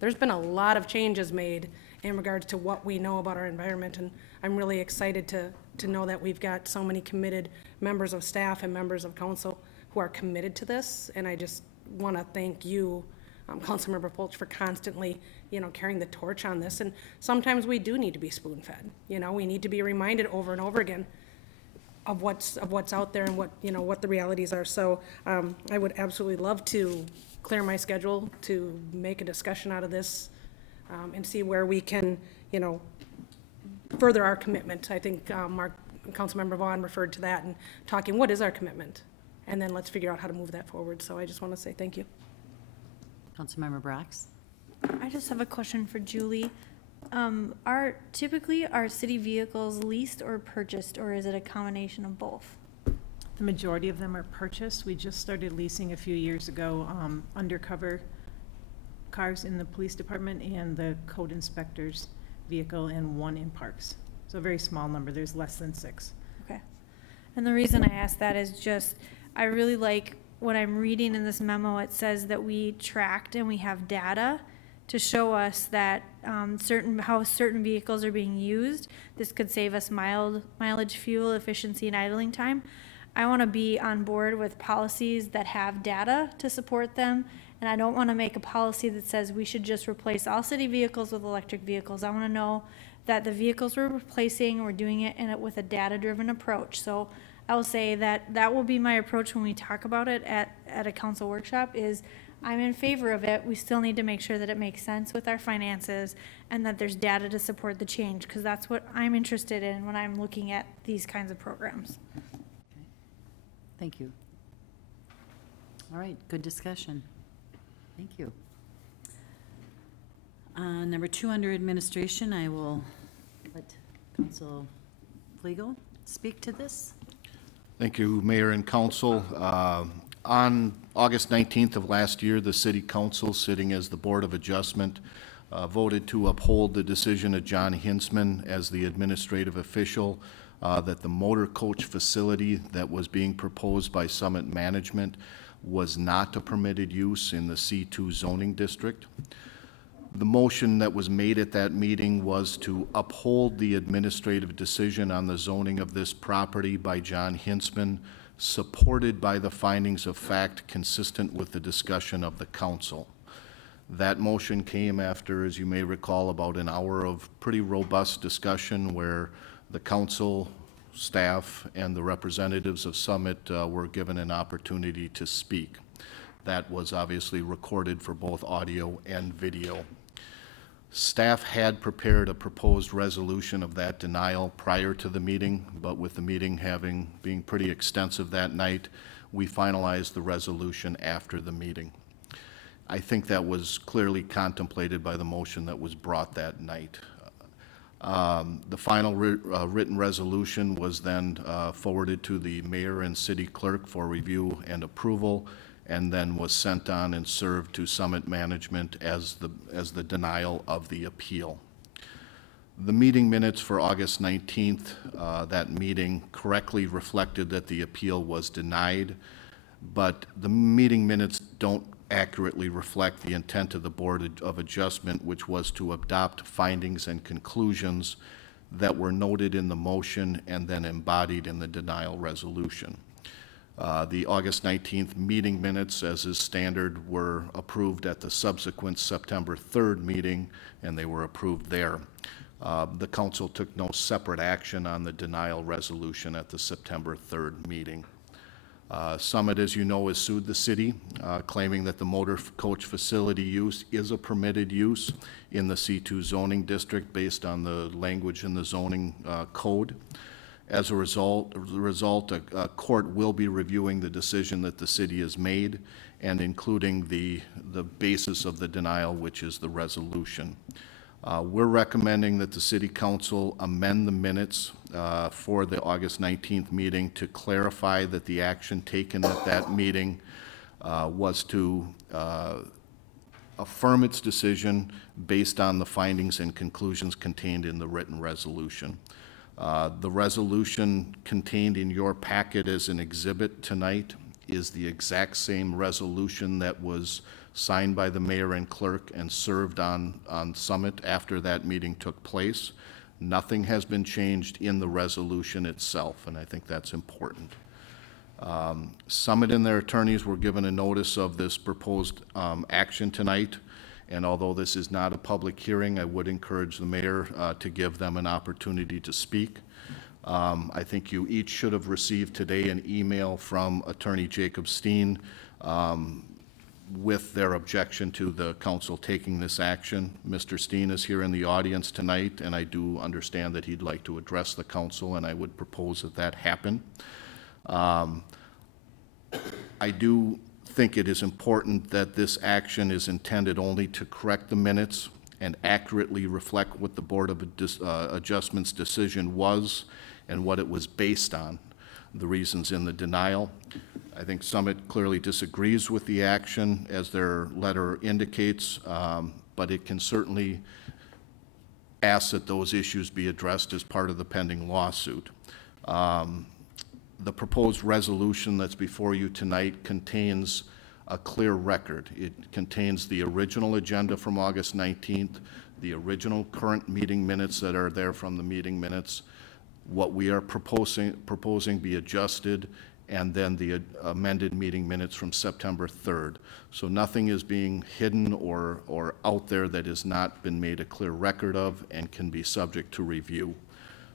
There's been a lot of changes made in regards to what we know about our environment, and I'm really excited to know that we've got so many committed members of staff and members of council who are committed to this, and I just want to thank you, Councilmember Fulch, for constantly, you know, carrying the torch on this, and sometimes we do need to be spoon-fed. You know, we need to be reminded over and over again of what's out there and what, you know, what the realities are. So I would absolutely love to clear my schedule to make a discussion out of this and see where we can, you know, further our commitment. I think Councilmember Vaughn referred to that and talking, what is our commitment? And then let's figure out how to move that forward. So I just want to say thank you. Councilmember Brox? I just have a question for Julie. Are typically our city vehicles leased or purchased, or is it a combination of both? The majority of them are purchased. We just started leasing a few years ago, undercover cars in the police department and the code inspector's vehicle and one in parks. So a very small number. There's less than 6. Okay. And the reason I ask that is just, I really like what I'm reading in this memo. It says that we tracked and we have data to show us that how certain vehicles are being used. This could save us mileage, fuel efficiency, and idling time. I want to be on board with policies that have data to support them, and I don't want to make a policy that says we should just replace all city vehicles with electric vehicles. I want to know that the vehicles we're replacing, we're doing it with a data-driven approach. So I will say that will be my approach when we talk about it at a council workshop. Is I'm in favor of it. We still need to make sure that it makes sense with our finances and that there's data to support the change, because that's what I'm interested in when I'm looking at these kinds of programs. Thank you. All right, good discussion. Thank you. Number 2 under administration, I will let Council Flegel speak to this. Thank you, Mayor and Council. On August 19th of last year, the City Council, sitting as the Board of Adjustment, voted to uphold the decision of John Hinsman as the administrative official that the motor coach facility that was being proposed by Summit Management was not a permitted use in the C2 zoning district. The motion that was made at that meeting was to uphold the administrative decision on the zoning of this property by John Hinsman, supported by the findings of fact consistent with the discussion of the council. That motion came after, as you may recall, about an hour of pretty robust discussion where the council, staff, and the representatives of Summit were given an opportunity to speak. That was obviously recorded for both audio and video. Staff had prepared a proposed resolution of that denial prior to the meeting, but with the meeting being pretty extensive that night, we finalized the resolution after the meeting. I think that was clearly contemplated by the motion that was brought that night. The final written resolution was then forwarded to the mayor and city clerk for review and approval, and then was sent on and served to Summit Management as the denial of the appeal. The meeting minutes for August 19th, that meeting correctly reflected that the appeal was denied, but the meeting minutes don't accurately reflect the intent of the Board of Adjustment, which was to adopt findings and conclusions that were noted in the motion and then embodied in the denial resolution. The August 19th meeting minutes, as is standard, were approved at the subsequent September 3rd meeting, and they were approved there. The council took no separate action on the denial resolution at the September 3rd meeting. Summit, as you know, has sued the city, claiming that the motor coach facility use is a permitted use in the C2 zoning district based on the language in the zoning code. As a result, a court will be reviewing the decision that the city has made and including the basis of the denial, which is the resolution. We're recommending that the city council amend the minutes for the August 19th meeting to clarify that the action taken at that meeting was to affirm its decision based on the findings and conclusions contained in the written resolution. The resolution contained in your packet as an exhibit tonight is the exact same resolution that was signed by the mayor and clerk and served on Summit after that meeting took place. Nothing has been changed in the resolution itself, and I think that's important. Summit and their attorneys were given a notice of this proposed action tonight, and although this is not a public hearing, I would encourage the mayor to give them an opportunity to speak. I think you each should have received today an email from Attorney Jacob Steen with their objection to the council taking this action. Mr. Steen is here in the audience tonight, and I do understand that he'd like to address the council, and I would propose that that happen. I do think it is important that this action is intended only to correct the minutes and accurately reflect what the Board of Adjustment's decision was and what it was based on, the reasons in the denial. I think Summit clearly disagrees with the action, as their letter indicates, but it can certainly ask that those issues be addressed as part of the pending lawsuit. The proposed resolution that's before you tonight contains a clear record. It contains the original agenda from August 19th, the original current meeting minutes that are there from the meeting minutes, what we are proposing be adjusted, and then the amended meeting minutes from September 3rd. So nothing is being hidden or out there that has not been made a clear record of and can be subject to review.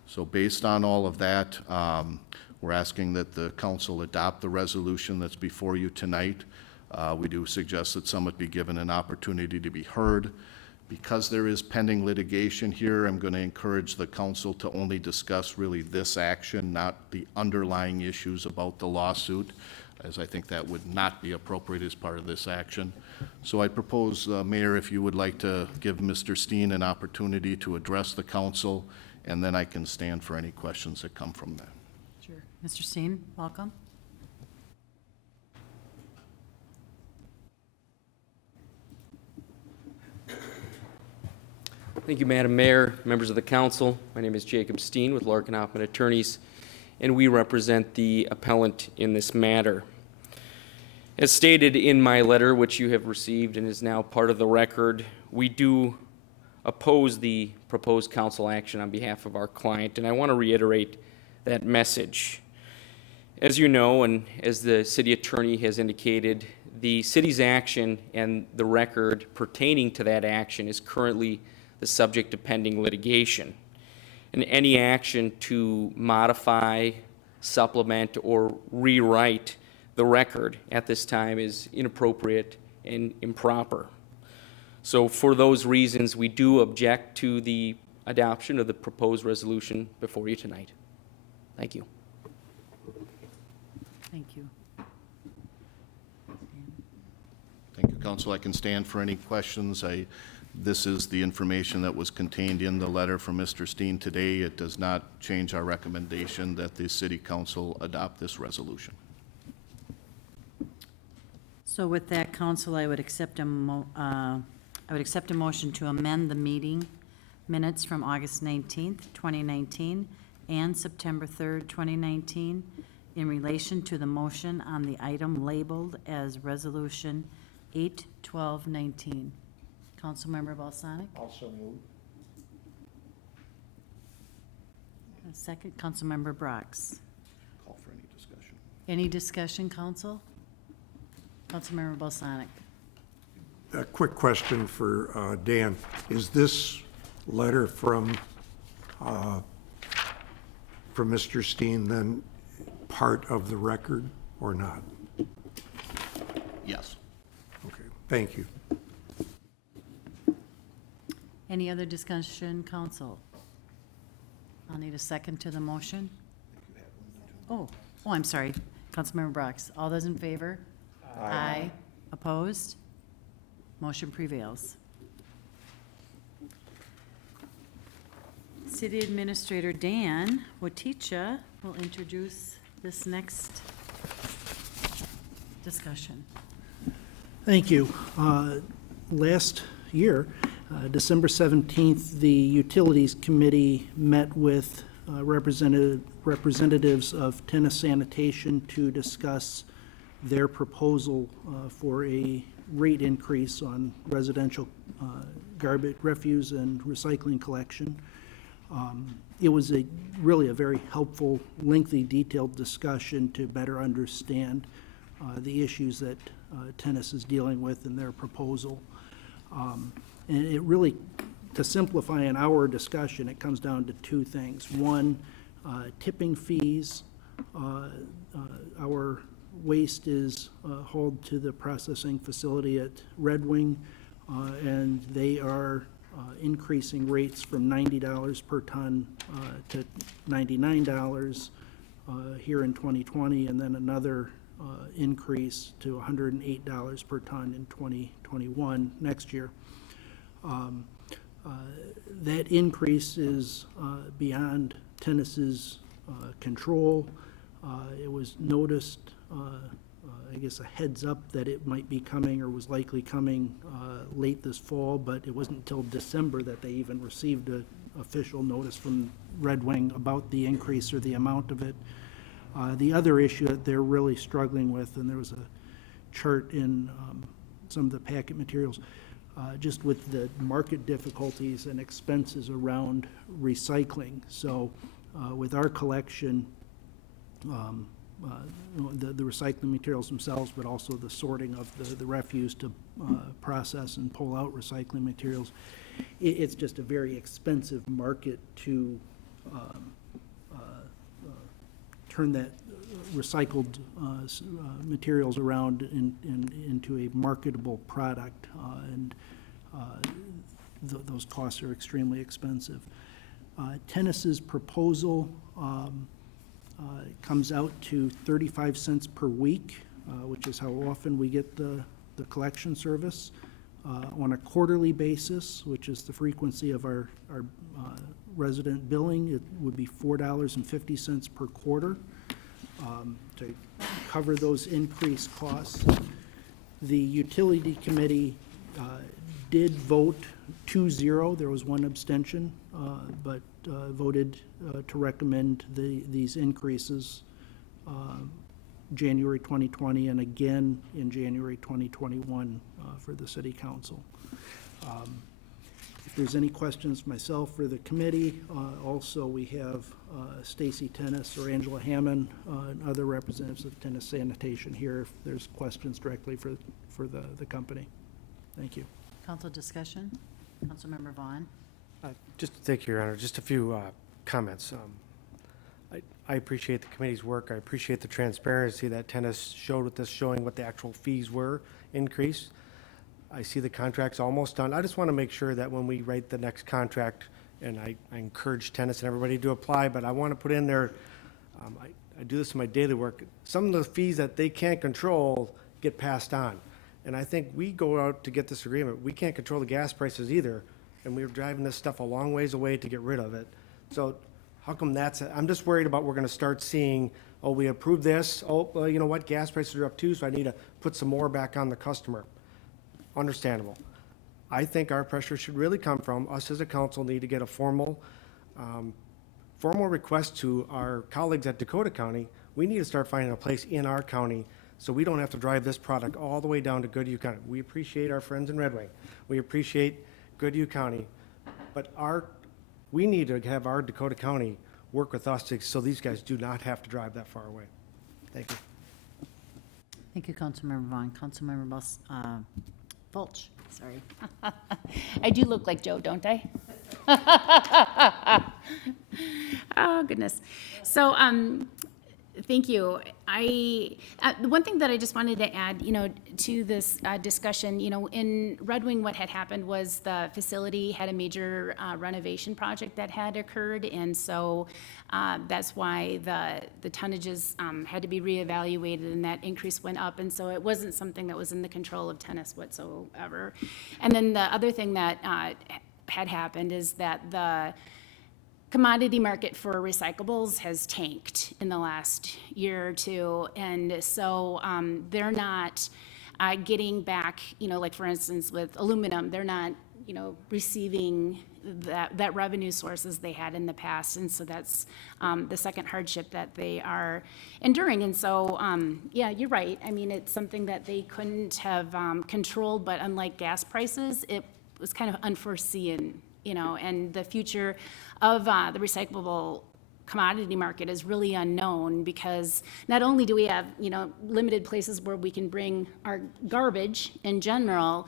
So based on all of that, we're asking that the council adopt the resolution that's before you tonight. We do suggest that Summit be given an opportunity to be heard. Because there is pending litigation here, I'm going to encourage the council to only discuss really this action, not the underlying issues about the lawsuit, as I think that would not be appropriate as part of this action. So I propose, Mayor, if you would like to give Mr. Steen an opportunity to address the council, and then I can stand for any questions that come from that. Sure. Mr. Steen, welcome. Thank you, Madam Mayor, members of the council. My name is Jacob Steen with Larkin Hoffman Attorneys, and we represent the appellant in this matter. As stated in my letter, which you have received and is now part of the record, we do oppose the proposed council action on behalf of our client, and I want to reiterate that message. As you know, and as the city attorney has indicated, the city's action and the record pertaining to that action is currently the subject of pending litigation. And any action to modify, supplement, or rewrite the record at this time is inappropriate and improper. So for those reasons, we do object to the adoption of the proposed resolution before you tonight. Thank you. Thank you. Thank you, council. I can stand for any questions. This is the information that was contained in the letter from Mr. Steen today. It does not change our recommendation that the city council adopt this resolution. So with that, council, I would accept a motion to amend the meeting minutes from August 19th, 2019, and September 3rd, 2019, in relation to the motion on the item labeled as Resolution 8/12/19. Councilmember Balsonic? Also moved. A second, Councilmember Brox. Call for any discussion. Any discussion, council? Councilmember Balsonic. A quick question for Dan. Is this letter from Mr. Steen then part of the record or not? Yes. Okay, thank you. Any other discussion, council? I'll need a second to the motion. Oh, I'm sorry. Councilmember Brox. All those in favor? Aye. Opposed? Motion prevails. City Administrator Dan Waticha will introduce this next discussion. Thank you. Last year, December 17th, the Utilities Committee met with representatives of Sanitation to discuss their proposal for a rate increase on residential garbage, refuse, and recycling collection. It was really a very helpful, lengthy, detailed discussion to better understand the issues that Tennis is dealing with in their proposal. And it really, to simplify an hour discussion, it comes down to two things. One, tipping fees. Our waste is hauled to the processing facility at Red Wing, and they are increasing rates from $90 per ton to $99 here in 2020, and then another increase to $108 per ton in 2021 next year. That increase is beyond Tennis's control. It was noticed, I guess, a heads up that it might be coming or was likely coming late this fall, but it wasn't until December that they even received an official notice from Red Wing about the increase or the amount of it. The other issue that they're really struggling with, and there was a chart in some of the packet materials, just with the market difficulties and expenses around recycling. So with our collection, the recycling materials themselves, but also the sorting of the refuse to process and pull out recycling materials, it's just a very expensive market to turn that recycled materials around into a marketable product, and those costs are extremely expensive. Tennis's proposal comes out to 35 cents per week, which is how often we get the collection service. On a quarterly basis, which is the frequency of our resident billing, it would be $4.50 per quarter to cover those increased costs. The Utility Committee did vote 2-0. There was one abstention, but voted to recommend these increases January 2020 and again in January 2021 for the City Council. If there's any questions, myself or the committee, also we have Stacy Tennis or Angela Hammond and other representatives of Tennis Sanitation here if there's questions directly for the company. Thank you. Council discussion? Councilmember Vaughn? Thank you, Your Honor. Just a few comments. I appreciate the committee's work. I appreciate the transparency that Tennis showed with this, showing what the actual fees were increased. I see the contract's almost done. I just want to make sure that when we write the next contract, and I encourage Tennis and everybody to apply, but I want to put in there, I do this in my daily work, some of the fees that they can't control get passed on. And I think we go out to get this agreement. We can't control the gas prices either, and we're driving this stuff a long ways away to get rid of it. So how come I'm just worried about we're going to start seeing, oh, we approved this. Oh, well, you know what? Gas prices are up too, so I need to put some more back on the customer. Understandable. I think our pressure should really come from us as a council need to get a formal request to our colleagues at Dakota County. We need to start finding a place in our county so we don't have to drive this product all the way down to Goodhue County. We appreciate our friends in Red Wing. We appreciate Goodhue County, but we need to have our Dakota County work with us so these guys do not have to drive that far away. Thank you. Thank you, Councilmember Vaughn. Councilmember Fulch, sorry. I do look like Joe, don't I? Oh, goodness. So, Thank you. The one thing that I just wanted to add, to this discussion, in Red Wing, what had happened was the facility had a major renovation project that had occurred, and so that's why the tonnages had to be reevaluated, and that increase went up, and so it wasn't something that was in the control of tennis whatsoever. And then the other thing that had happened is that the commodity market for recyclables has tanked in the last year or two, and so they're not getting back, like for instance with aluminum, they're not, receiving that revenue sources they had in the past, and so that's the second hardship that they are enduring. And so, yeah, you're right. I mean, it's something that they couldn't have controlled, but unlike gas prices, it was kind of unforeseen, and the future of the recyclable commodity market is really unknown, because not only do we have, limited places where we can bring our garbage in general,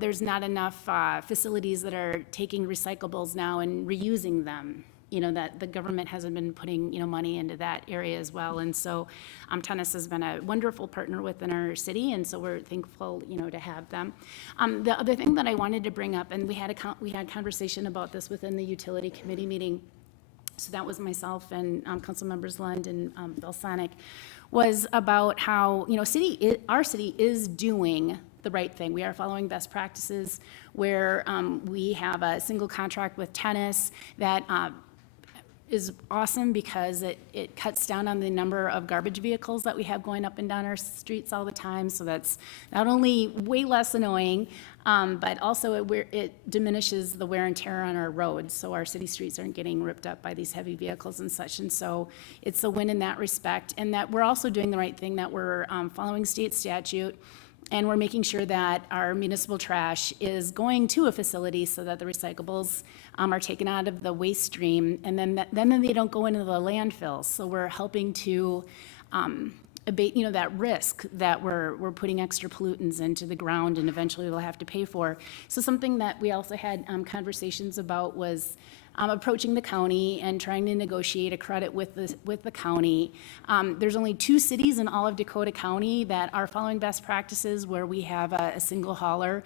there's not enough facilities that are taking recyclables now and reusing them. That the government hasn't been putting, money into that area as well. And so Tennis has been a wonderful partner within our city, and so we're thankful, to have them. The other thing that I wanted to bring up, and we had conversation about this within the utility committee meeting, so that was myself and council members Lund and Bill Sonic, was about how, our city is doing the right thing. We are following best practices where we have a single contract with Tennis that is awesome, because it cuts down on the number of garbage vehicles that we have going up and down our streets all the time. So that's not only way less annoying, but also it diminishes the wear and tear on our roads. So our city streets aren't getting ripped up by these heavy vehicles and such. And so it's a win in that respect. And that we're also doing the right thing, that we're following state statute. And we're making sure that our municipal trash is going to a facility so that the recyclables are taken out of the waste stream, and then they don't go into the landfills. So we're helping to abate, that risk that we're putting extra pollutants into the ground, and eventually we'll have to pay for. So something that we also had conversations about was approaching the county and trying to negotiate a credit with the county. There's only 2 cities in all of Dakota County that are following best practices, where we have a single hauler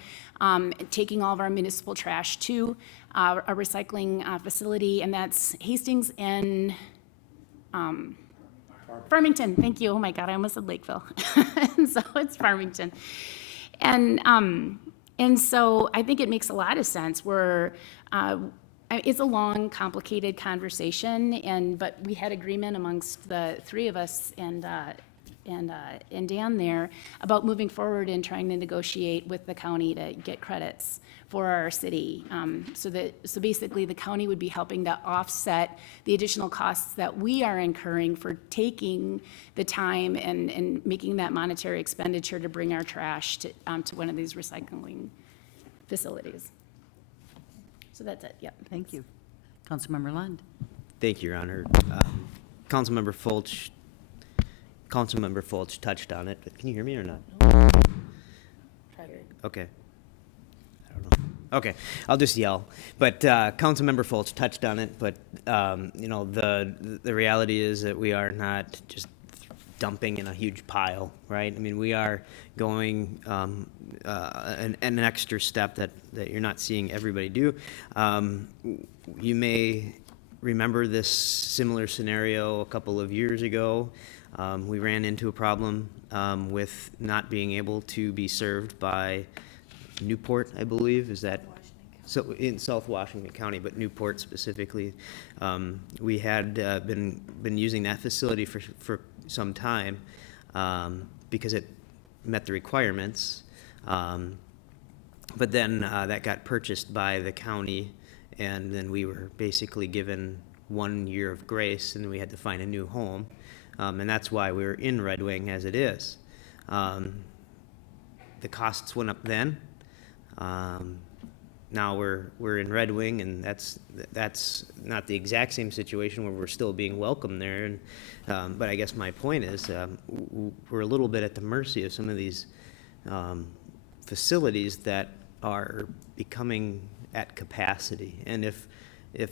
taking all of our municipal trash to a recycling facility, and that's Hastings and Farmington. Thank you. Oh my God, I almost said Lakeville. So it's Farmington. And so I think it makes a lot of sense. It's a long, complicated conversation, but we had agreement amongst the 3 of us and Dan there about moving forward and trying to negotiate with the county to get credits for our city. So basically the county would be helping to offset the additional costs that we are incurring for taking the time and making that monetary expenditure to bring our trash to one of these recycling facilities. So that's it, yep. Thank you. Councilmember Lund. Thank you, Your Honor. Councilmember Fulch touched on it, but can you hear me or not? Okay. I don't know. Okay, I'll just yell. But Councilmember Fulch touched on it, but the reality is that we are not just dumping in a huge pile, right? I mean, we are going an extra step that you're not seeing everybody do. You may remember this similar scenario a couple of years ago. We ran into a problem with not being able to be served by Newport, I believe, is that? So in South Washington County, but Newport specifically. We had been using that facility for some time because it met the requirements. But then that got purchased by the county, and then we were basically given 1 year of grace, and we had to find a new home. And that's why we're in Red Wing as it is. The costs went up then. Now we're in Red Wing, and that's not the exact same situation where we're still being welcome there. And but I guess my point is we're a little bit at the mercy of some of these facilities that are becoming at capacity. And if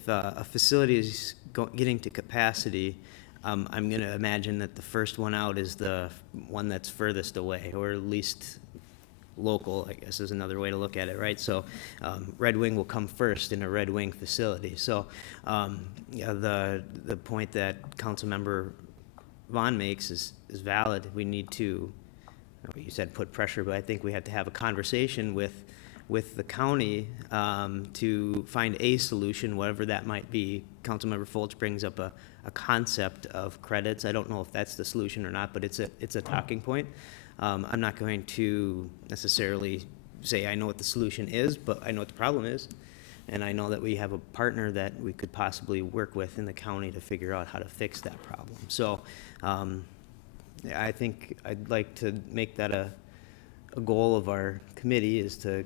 a facility is getting to capacity, I'm gonna imagine that the first one out is the one that's furthest away, or at least local, I guess is another way to look at it, right? So, Red Wing will come first in a Red Wing facility. So, yeah, the point that Councilmember Vaughn makes is valid. We need to, you said put pressure, but I think we have to have a conversation with the county to find a solution, whatever that might be. Councilmember Fulch brings up a concept of credits. I don't know if that's the solution or not, but it's a talking point. I'm not going to necessarily say I know what the solution is, but I know what the problem is. And I know that we have a partner that we could possibly work with in the county to figure out how to fix that problem. So I think I'd like to make that a goal of our committee is to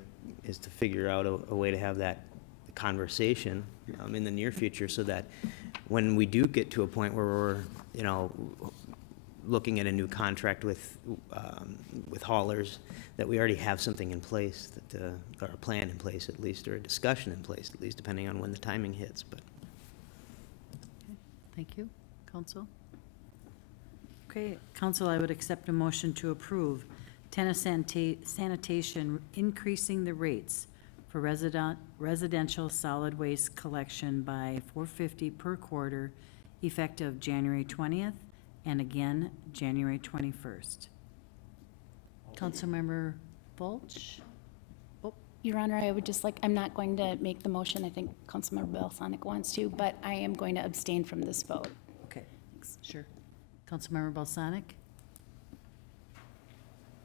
figure out a way to have that conversation in the near future, so that when we do get to a point where we're, looking at a new contract with haulers, that we already have something in place, or a plan in place at least, or a discussion in place at least, depending on when the timing hits. But Thank you. Council? Okay, Council, I would accept a motion to approve Sanitation increasing the rates for residential solid waste collection by $4.50 per quarter, effective January 20th, and again, January 21st. Councilmember Fulch? Your Honor, I would just like, I'm not going to make the motion. I think Councilmember Balsonic wants to, but I am going to abstain from this vote. Okay, thanks. Sure. Councilmember Balsonic?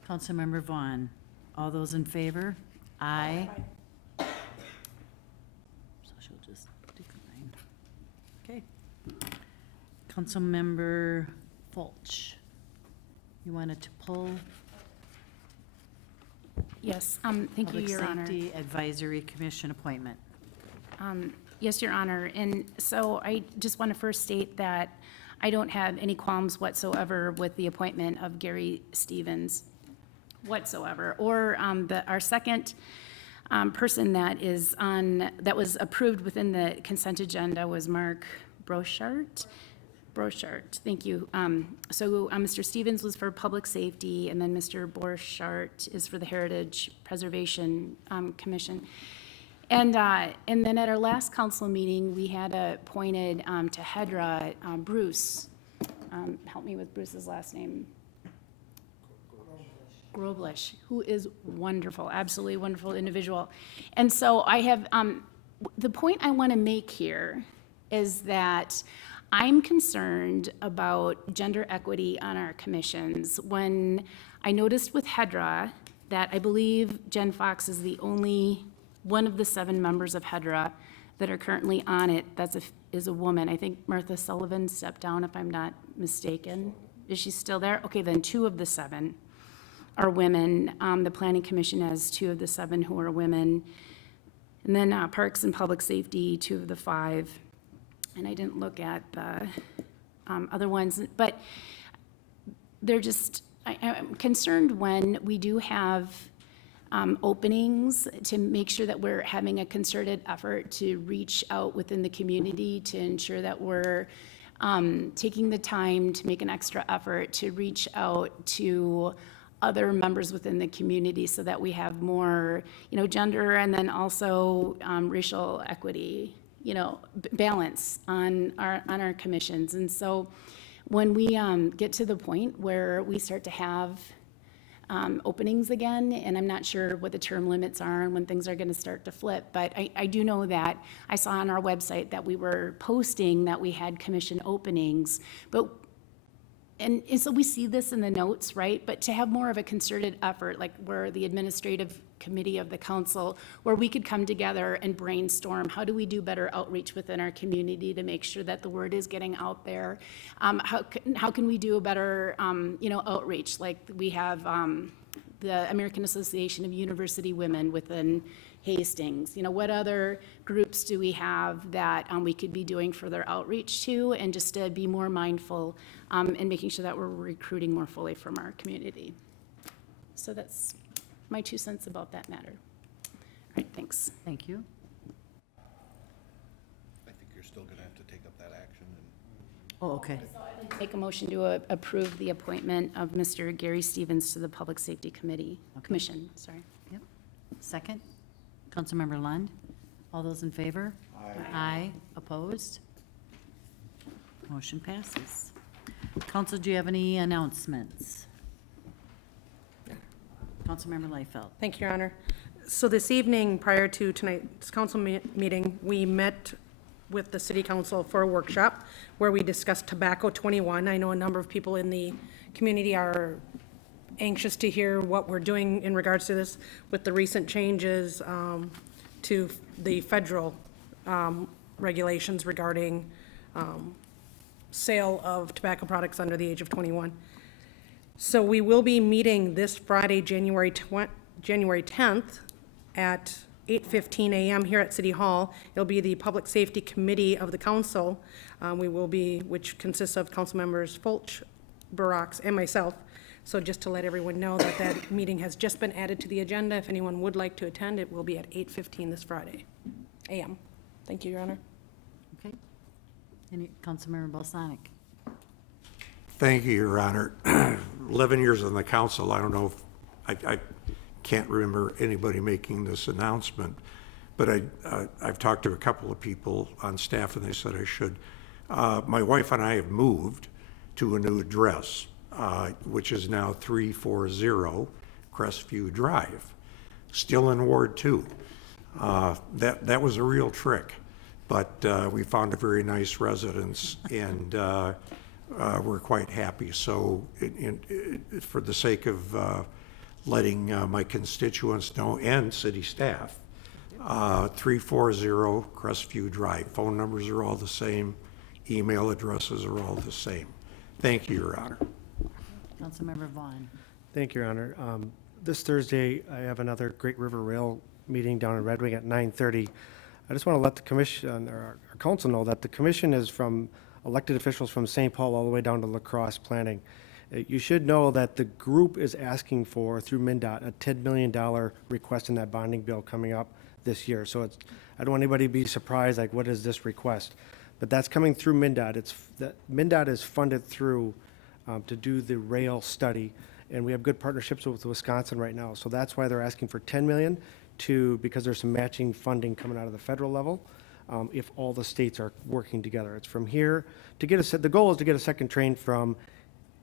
Councilmember Vaughn? All those in favor? Aye. So she'll just decline. Okay. Councilmember Fulch? You wanted to pull Yes, thank you, Your Honor. Public Safety Advisory Commission appointment. Yes, Your Honor. And so I just want to first state that I don't have any qualms whatsoever with the appointment of Gary Stevens whatsoever, or our second person that was approved within the consent agenda was Mark Brochart. Thank you. So Mr. Stevens was for Public Safety, and then Mr. Borchardt is for the Heritage Preservation Commission. And then at our last council meeting, we had appointed to HEDRA Bruce. Help me with Bruce's last name. Groblish, who is wonderful, absolutely wonderful individual. And so I have, the point I want to make here is that I'm concerned about gender equity on our commissions. When I noticed with HEDRA that I believe Jen Fox is the only one of the 7 members of HEDRA that are currently on it is a woman. I think Martha Sullivan stepped down, if I'm not mistaken. Is she still there? Okay, then 2 of the 7 are women. The Planning Commission has 2 of the 7 who are women. And then Parks and Public Safety, 2 of the 5. And I didn't look at the other ones, but they're just, I'm concerned when we do have openings to make sure that we're having a concerted effort to reach out within the community to ensure that we're taking the time to make an extra effort to reach out to other members within the community so that we have more, gender and then also racial equity, balance on our commissions. And so when we get to the point where we start to have openings again, and I'm not sure what the term limits are and when things are going to start to flip, but I do know that I saw on our website that we were posting that we had commission openings, and so we see this in the notes, right? But to have more of a concerted effort, like where the administrative committee of the council, where we could come together and brainstorm, how do we do better outreach within our community to make sure that the word is getting out there? How can we do a better, outreach? Like we have the American Association of University Women within Hastings. What other groups do we have that we could be doing further outreach to, and just to be more mindful and making sure that we're recruiting more fully from our community. So that's my 2 cents about that matter. All right, thanks. Thank you. I think you're still going to have to take up that action. Oh, okay. Make a motion to approve the appointment of Mr. Gary Stevens to the Public Safety Commission, sorry. Yep. Second? Councilmember Lund? All those in favor? Aye. Opposed? Motion passes. Council, do you have any announcements? Councilmember Liefeld. Thank you, Your Honor. So this evening, prior to tonight's council meeting, we met with the city council for a workshop where we discussed Tobacco 21. I know a number of people in the community are anxious to hear what we're doing in regards to this with the recent changes to the federal regulations regarding sale of tobacco products under the age of 21. So we will be meeting this Friday, January 10th at 8:15 a.m. here at City Hall. It'll be the Public Safety Committee of the Council. Which consists of council members Fulch, Baraks, and myself. So just to let everyone know that that meeting has just been added to the agenda. If anyone would like to attend, it will be at 8:15 this Friday, a.m. Thank you, Your Honor. Okay. Any, Councilmember Balsonic. Thank you, Your Honor. 11 years on the council, I don't know if, I can't remember anybody making this announcement, but I've talked to a couple of people on staff and they said I should. My wife and I have moved to a new address, which is now 340 Crestview Drive, still in Ward 2. That was a real trick, but we found a very nice residence and we're quite happy. So for the sake of letting my constituents know and city staff, 340 Crestview Drive. Phone numbers are all the same. Email addresses are all the same. Thank you, Your Honor. Councilmember Vaughn. Thank you, Your Honor. This Thursday, I have another Great River Rail meeting down in Red Wing at 9:30. I just want to let the commission, or our council know that the commission is from elected officials from St. Paul all the way down to La Crosse Planning. You should know that the group is asking for, through MnDOT, a $10 million request in that bonding bill coming up this year. So it's, I don't want anybody to be surprised, like, what is this request? But that's coming through MnDOT. MnDOT is funded through to do the rail study, and we have good partnerships with Wisconsin right now. So that's why they're asking for $10 million because there's some matching funding coming out of the federal level. If all the states are working together, it's from here to get the goal is to get a second train from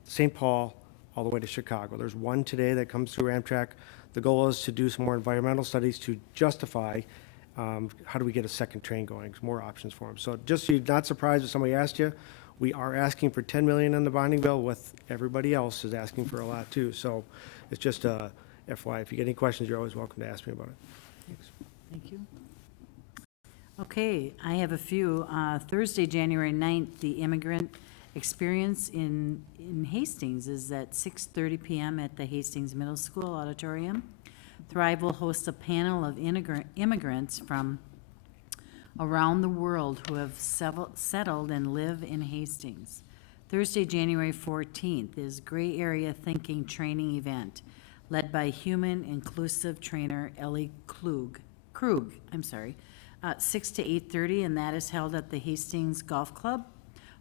St. Paul all the way to Chicago. There's one today that comes through Amtrak. The goal is to do some more environmental studies to justify how do we get a second train going, more options for them. So just so you're not surprised if somebody asked you, we are asking for $10 million in the bonding bill with everybody else is asking for a lot too. So it's just a FYI. If you get any questions, you're always welcome to ask me about it. Thanks. Thank you. Okay, I have a few. Thursday, January 9th, the immigrant experience in Hastings is at 6:30 p.m. at the Hastings Middle School Auditorium. Thrive will host a panel of immigrants from around the world who have settled and live in Hastings. Thursday, January 14th is Gray Area Thinking Training Event led by human inclusive trainer Ellie Krug, 6 to 8:30, and that is held at the Hastings Golf Club.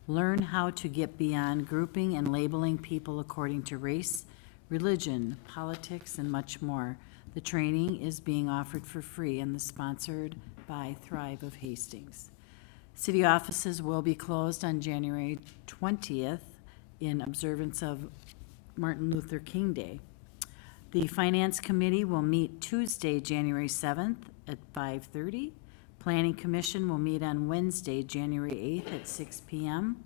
Learn how to get beyond grouping and labeling people according to race, religion, politics, and much more. The training is being offered for free and is sponsored by Thrive of Hastings. City offices will be closed on January 20th in observance of Martin Luther King Day. The Finance Committee will meet Tuesday, January 7th at 5:30. Planning Commission will meet on Wednesday, January 8th at 6 p.m.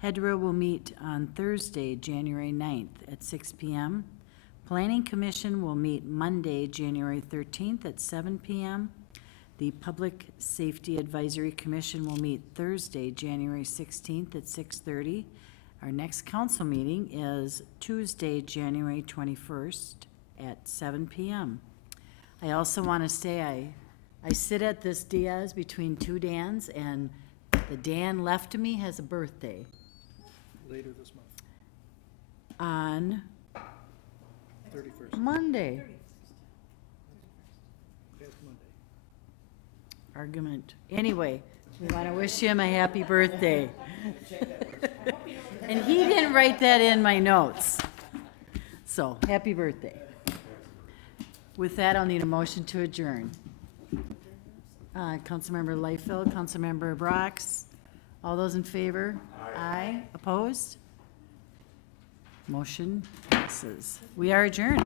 HEDRA will meet on Thursday, January 9th at 6 p.m. Planning Commission will meet Monday, January 13th at 7 p.m. The Public Safety Advisory Commission will meet Thursday, January 16th at 6:30. Our next council meeting is Tuesday, January 21st at 7 p.m. I also want to say I sit at this Diaz between two Dans, and the Dan left to me has a birthday Later this month, on 31st, Monday. past Monday. Argument. Anyway, we want to wish him a happy birthday. And he didn't write that in my notes. So, happy birthday. With that, I'll need a motion to adjourn. Councilmember Lightfield, Councilmember Brox, all those in favor? Aye. Opposed? Motion passes. We are adjourned.